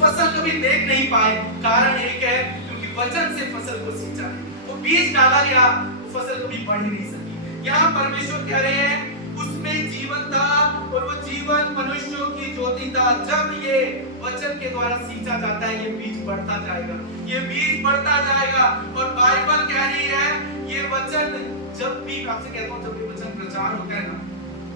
फसल कभी देख नहीं पाए। कारण एक है क्योंकि वचन से फसल को सींचा नहीं। वो बीज डाला गया, वो फसल कभी बढ़ ही नहीं सकी। यहाँ परमेश्वर कह रहे हैं उसमें जीवन था और वो जीवन मनुष्यों की ज्योति था। जब ये वचन के द्वारा सींचा जाता है, ये बीज बढ़ता जाएगा, ये बीज बढ़ता जाएगा। और बाइबल कह रही है ये वचन जब भी, आपसे कहता हूँ, जब भी वचन प्रचार होता है ना,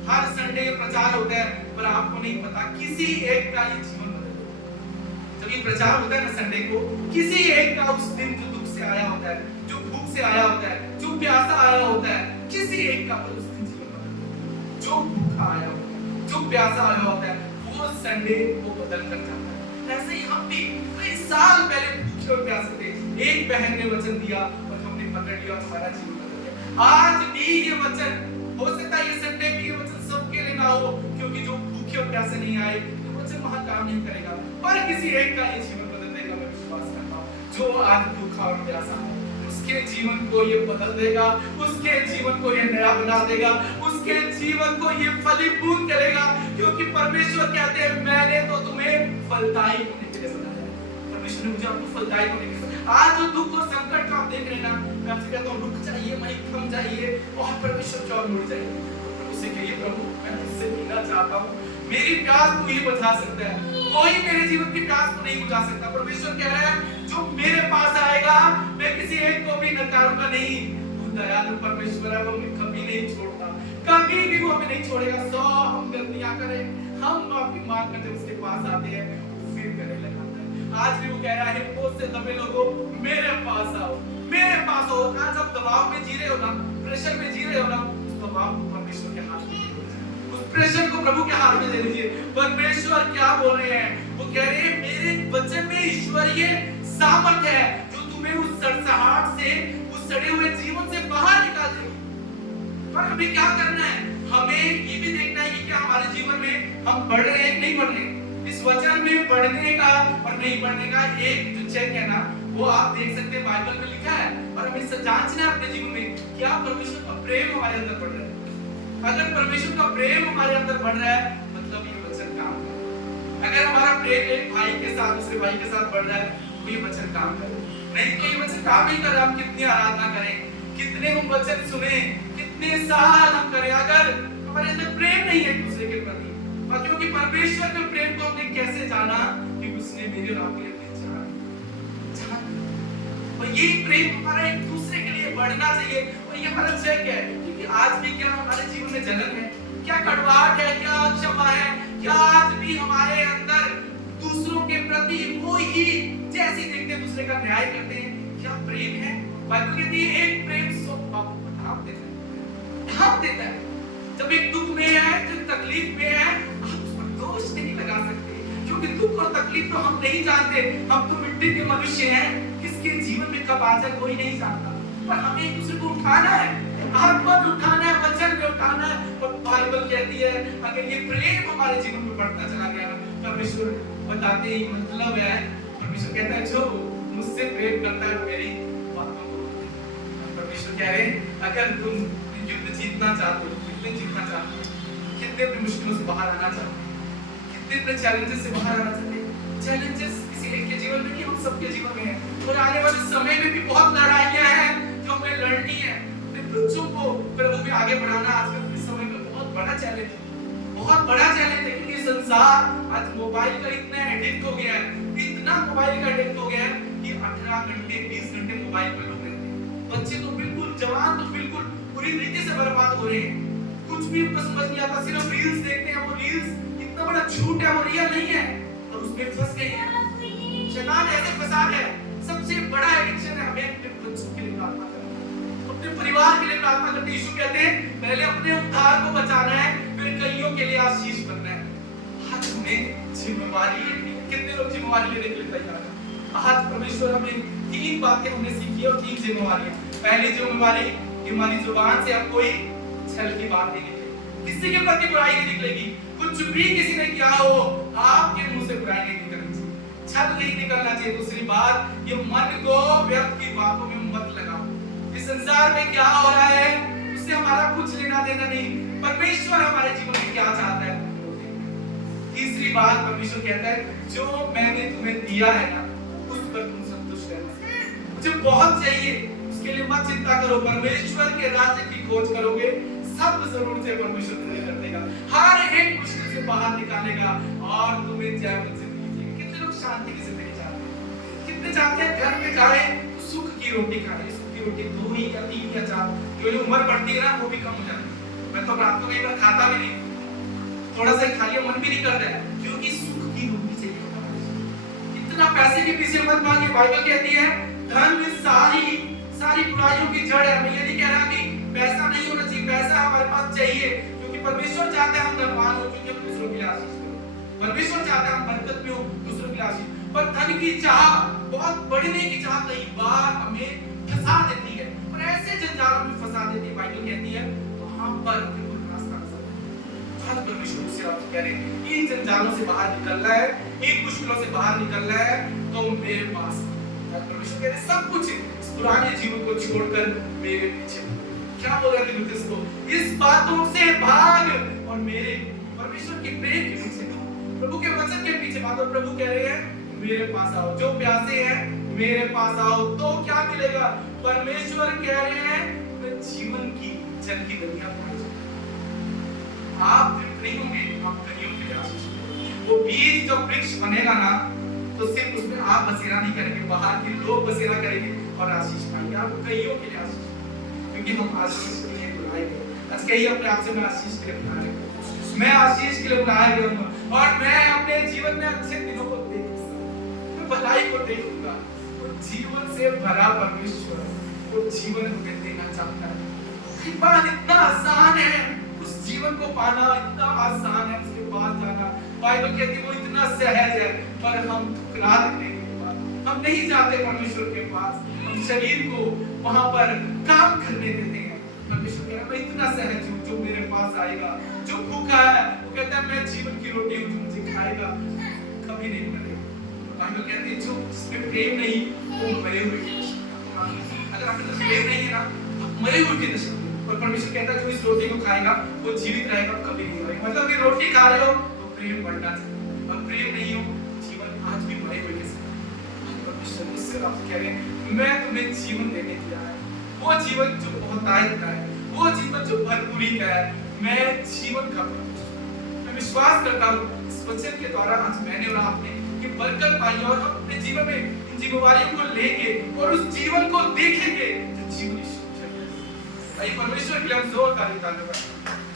हर संडे प्रचार होता है, पर आपको नहीं पता किसी एक का ये जीवन बदल देगा। जब ये प्रचार होता है ना संडे को, किसी एक का उस दिन जो दुख से आया होता है, जो भूख से आया होता है, जो प्यासा आया होता है, किसी एक का उस दिन जीवन बदल देगा। जो भूखा आया होता है, जो प्यासा आया होता है, वो संडे को बदल कर जाता है। ऐसे ही हम भी कई साल पहले भूखे और प्यासे थे, एक बहन ने वचन दिया और हमने पकड़ लिया और हमारा जीवन बदल गया। आज भी ये वचन, हो सकता है ये संडे भी ये वचन सबके लिए ना हो, क्योंकि जो भूखे और प्यासे नहीं आए, ये वचन वहां काम नहीं करेगा, पर किसी एक का ये जीवन बदल देगा। मैं विश्वास करता हूँ जो आज भूखा और प्यासा है, उसके जीवन को ये बदल देगा, उसके जीवन को ये नया बना देगा, उसके जीवन को ये फलीभूत करेगा। क्योंकि परमेश्वर कहते हैं मैंने तो तुम्हें फलदायी होने के लिए बनाया है। परमेश्वर ने मुझे आपको फलदायी होने के लिए। आज जो दुख और संकट आप देख रहे हैं ना, मैं आपसे कहता हूँ रुक जाइए, वहीं थम जाइए और परमेश्वर की ओर मुड़ जाइए। प्रभु से कहिए प्रभु मैं तुझसे पीना चाहता हूँ, मेरी प्यास तू ही बुझा सकता है, कोई मेरे जीवन की प्यास को नहीं बुझा सकता। परमेश्वर कह रहा है जो मेरे पास आएगा मैं किसी एक को भी नकारूंगा नहीं। वो दयालु परमेश्वर है, वो हमें कभी नहीं छोड़ता, कभी भी वो हमें नहीं छोड़ेगा। सौ हम गलतियां करें, हम माफी मांग कर जब उसके पास आते हैं वो फिर करने लगाता है। आज भी वो कह रहा है बहुत से दबे लोगों मेरे पास आओ, मेरे पास आओ। आज आप दबाव में जी रहे हो ना, प्रेशर में जी रहे हो ना, उस दबाव को परमेश्वर के हाथ में दे दीजिए, उस प्रेशर को प्रभु के हाथ में दे दीजिए। परमेश्वर क्या बोल रहे हैं, वो कह रहे हैं मेरे वचन में ईश्वरीय सामर्थ्य है जो तुम्हें उस सड़सड़ाहट से, उस सड़े हुए जीवन से बाहर निकाल देगी। पर हमें क्या करना है, हमें ये भी देखना है कि क्या हमारे जीवन में हम बढ़ रहे हैं कि नहीं बढ़ रहे। इस वचन में बढ़ने का और नहीं बढ़ने का एक जो चेक है ना, वो आप देख सकते हैं बाइबल में लिखा है। और हमें जांचना है अपने जीवन में क्या परमेश्वर का प्रेम हमारे अंदर बढ़ रहा है। अगर परमेश्वर का प्रेम हमारे अंदर बढ़ रहा है मतलब ये वचन काम कर रहा है। अगर हमारा प्रेम एक भाई के साथ दूसरे भाई के साथ बढ़ रहा है तो ये वचन काम कर रहा है। नहीं तो ये वचन काम नहीं कर रहा। हम कितनी आराधना करें, कितने हम वचन सुने, कितने साल हम करें, अगर हमारे अंदर प्रेम नहीं है एक दूसरे के प्रति, और क्योंकि परमेश्वर के प्रेम को हमने कैसे जाना कि उसने मेरे और आपके लिए जान, और ये प्रेम हमारा एक दूसरे के लिए बढ़ना चाहिए। और ये हमारा चेक है क्योंकि आज भी क्या हमारे जीवन में जलन है, क्या कड़वाहट है, क्या क्षमा है, क्या आज भी हमारे अंदर दूसरों के प्रति वो ही जैसे देखते हैं दूसरे का न्याय करते हैं, क्या प्रेम है। बाइबल कहती है एक प्रेम सौ पापों को ढांप देता है, ढांप देता है। जब एक दुख में है, जब तकलीफ में है, आप उस पर दोष नहीं लगा सकते क्योंकि दुख और तकलीफ तो हम नहीं जानते। हम तो मिट्टी के मनुष्य हैं, किसके जीवन में कब आ जाए कोई नहीं जानता। पर हमें एक दूसरे को उठाना है, हाथ पर उठाना है, वचन में उठाना है। और बाइबल कहती है अगर ये प्रेम हमारे जीवन में बढ़ता चला गया, परमेश्वर बताते ही मतलब है, परमेश्वर कहता है जो मुझसे प्रेम करता है मेरी बातों को। परमेश्वर कह रहे हैं अगर तुम युद्ध जीतना चाहते हो, कितने जीतना चाहते हो, कितने अपनी मुश्किलों से बाहर आना चाहते हो, कितने अपने चैलेंजेस से बाहर आना चाहते हैं। चैलेंजेस किसी एक के जीवन में नहीं, हम सबके जीवन में है। और आने वाले समय में भी बहुत लड़ाइयां हैं जो हमें लड़नी है। अपने बच्चों को प्रभु में आगे बढ़ाना आजकल के समय में बहुत बड़ा चैलेंज है, बहुत बड़ा चैलेंज है। क्योंकि संसार आज मोबाइल का इतना एडिक्ट हो गया है, इतना मोबाइल का एडिक्ट हो गया है कि 18 घंटे 20 घंटे मोबाइल पर लोग रहते हैं। बच्चे तो बिल्कुल, जवान तो बिल्कुल पूरी रीति से बर्बाद हो रहे हैं। कुछ भी उनको समझ नहीं आता, सिर्फ रील्स देखते हैं। वो रील्स इतना बड़ा झूठ है, वो रियल नहीं है और उसमें फंस गए हैं। शैतान ऐसे फंसा है, सबसे बड़ा एडिक्शन है। हमें अपने बच्चों के लिए प्रार्थना करना, अपने परिवार के लिए प्रार्थना करते। यीशु कहते हैं पहले अपने उद्धार को बचाना है, फिर कईयों के लिए आशीष बनना है। आज हमें जिम्मेवारी लेनी है। कितने लोग जिम्मेवारी लेने के लिए तैयार हैं? आज परमेश्वर हमें 3 बातें हमने सीखी और 3 जिम्मेवारियां। पहली जिम्मेवारी कि हमारी जुबान से अब कोई छल की बात नहीं निकलेगी, किसी के प्रति बुराई नहीं निकलेगी। कुछ भी किसी ने किया हो आपके मुंह से बुराई नहीं निकलनी चाहिए, छल नहीं निकलना चाहिए। दूसरी बात, ये मन को व्यर्थ की बातों में मत लगाओ। इस संसार में क्या हो रहा है उससे हमारा कुछ लेना देना नहीं, परमेश्वर हमारे जीवन में क्या चाहता है। तीसरी बात परमेश्वर कहता है जो मैंने तुम्हें दिया है ना उस पर तुम संतुष्ट रहना। मुझे बहुत चाहिए, उसके लिए मत चिंता करो। परमेश्वर के राज्य की खोज करोगे, सब जरूरतें परमेश्वर पूरी कर देगा, हर एक मुश्किल से बाहर निकालेगा और तुम्हें जयवंत जिंदगी देगा। कितने लोग शांति की जिंदगी चाहते हैं? कितने चाहते हैं घर में खाए तो सुख की रोटी खाए? सुख की रोटी 2 ही या 3 या 4, जो उम्र बढ़ती है ना वो भी कम हो जाती है। मैं तो रात को कई बार खाता भी नहीं, थोड़ा सा खा लिया, मन भी नहीं करता है, क्योंकि सुख की रोटी चाहिए। इतना पैसे के पीछे मत भागिए। बाइबल कहती है धन में सारी बुराइयों की जड़ है। मैं ये नहीं कह रहा कि पैसा नहीं होना चाहिए, पैसा हमारे पास चाहिए, क्योंकि परमेश्वर चाहता है हम धनवान हो, क्योंकि हम दूसरों के लिए आशीष करें। परमेश्वर चाहता है हम बरकत में हो, दूसरों के लिए आशीष। पर धन की चाह, बहुत बढ़ने की चाह कई बार हमें फंसा देती है, और ऐसे जंजालों में फंसा देती है। बाइबल कहती है वहां पर बिल्कुल रास्ता नजर परमेश्वर से आप कह रहे हैं इन जंजालों से बाहर निकलना है, इन मुश्किलों से बाहर निकलना है, तो मेरे पास परमेश्वर कह रहे सब कुछ इस पुराने जीवन को छोड़कर मेरे पीछे। क्या बोल रहा है तीमुथियुस को? इस बातों से भाग और मेरे परमेश्वर के प्रेम के पीछे, प्रभु के वचन के पीछे भागो। प्रभु कह रहे हैं मेरे पास आओ, जो प्यासे हैं मेरे पास आओ, तो क्या मिलेगा? परमेश्वर कह रहे हैं मैं जीवन की जल की नदियां बहाऊंगा। आप तृप्त नहीं होंगे, आप कलियों के लिए आशीष होंगे। वो बीज जो वृक्ष बनेगा ना, तो सिर्फ उसमें आप बसेरा नहीं करेंगे, बाहर के लोग बसेरा करेंगे और आशीष पाएंगे। आप कईयों के लिए आशीष, क्योंकि हम आशीष के लिए बुलाए गए। आज कहिए अपने आप से मैं आशीष के लिए बुलाया गया, मैं आशीष के लिए बुलाया गया हूं, और मैं अपने जीवन में अच्छे दिनों को देखूंगा, मैं भलाई को देखूंगा। वो जीवन से भरा परमेश्वर वो जीवन हमें देना चाहता है। कई बार इतना आसान है उस जीवन को पाना, इतना आसान है उसके पास जाना। बाइबल कहती है वो इतना सहज है, पर हम ठुकरा देते हैं। हम नहीं जाते परमेश्वर के पास, हम शरीर को वहां पर काम करने देते हैं। परमेश्वर कह रहा है मैं इतना सहज हूं, जो मेरे पास आएगा, जो भूखा है वो कहता है मैं जीवन की रोटी हूं, जो मुझे खाएगा कभी नहीं मरेगा। बाइबल कहती है जो जिसमें प्रेम नहीं वो मरे हुए की दशा। अगर आपके अंदर प्रेम नहीं है ना, आप मरे हुए की दशा। और परमेश्वर कहता है जो इस रोटी को खाएगा वो जीवित रहेगा, कभी नहीं मरेगा। मतलब कि रोटी खा रहे हो तो प्रेम बढ़ना चाहिए, और प्रेम नहीं हो जीवन आज भी मरे हुए के साथ। परमेश्वर मुझसे आप कह रहे हैं मैं तुम्हें जीवन देने के लिए आया हूं, वो जीवन जो बहुतायत का है, वो जीवन जो भरपूरी का है। मैं जीवन का परमेश्वर, मैं विश्वास करता हूं इस वचन के द्वारा आज मैंने और आपने ये बरकत पाई, और हम अपने जीवन में इन जिम्मेदारियों को लेके और उस जीवन को देखेंगे जो जीवन ईश्वर। परमेश्वर के लिए हम जोरदार ताली बजाएं।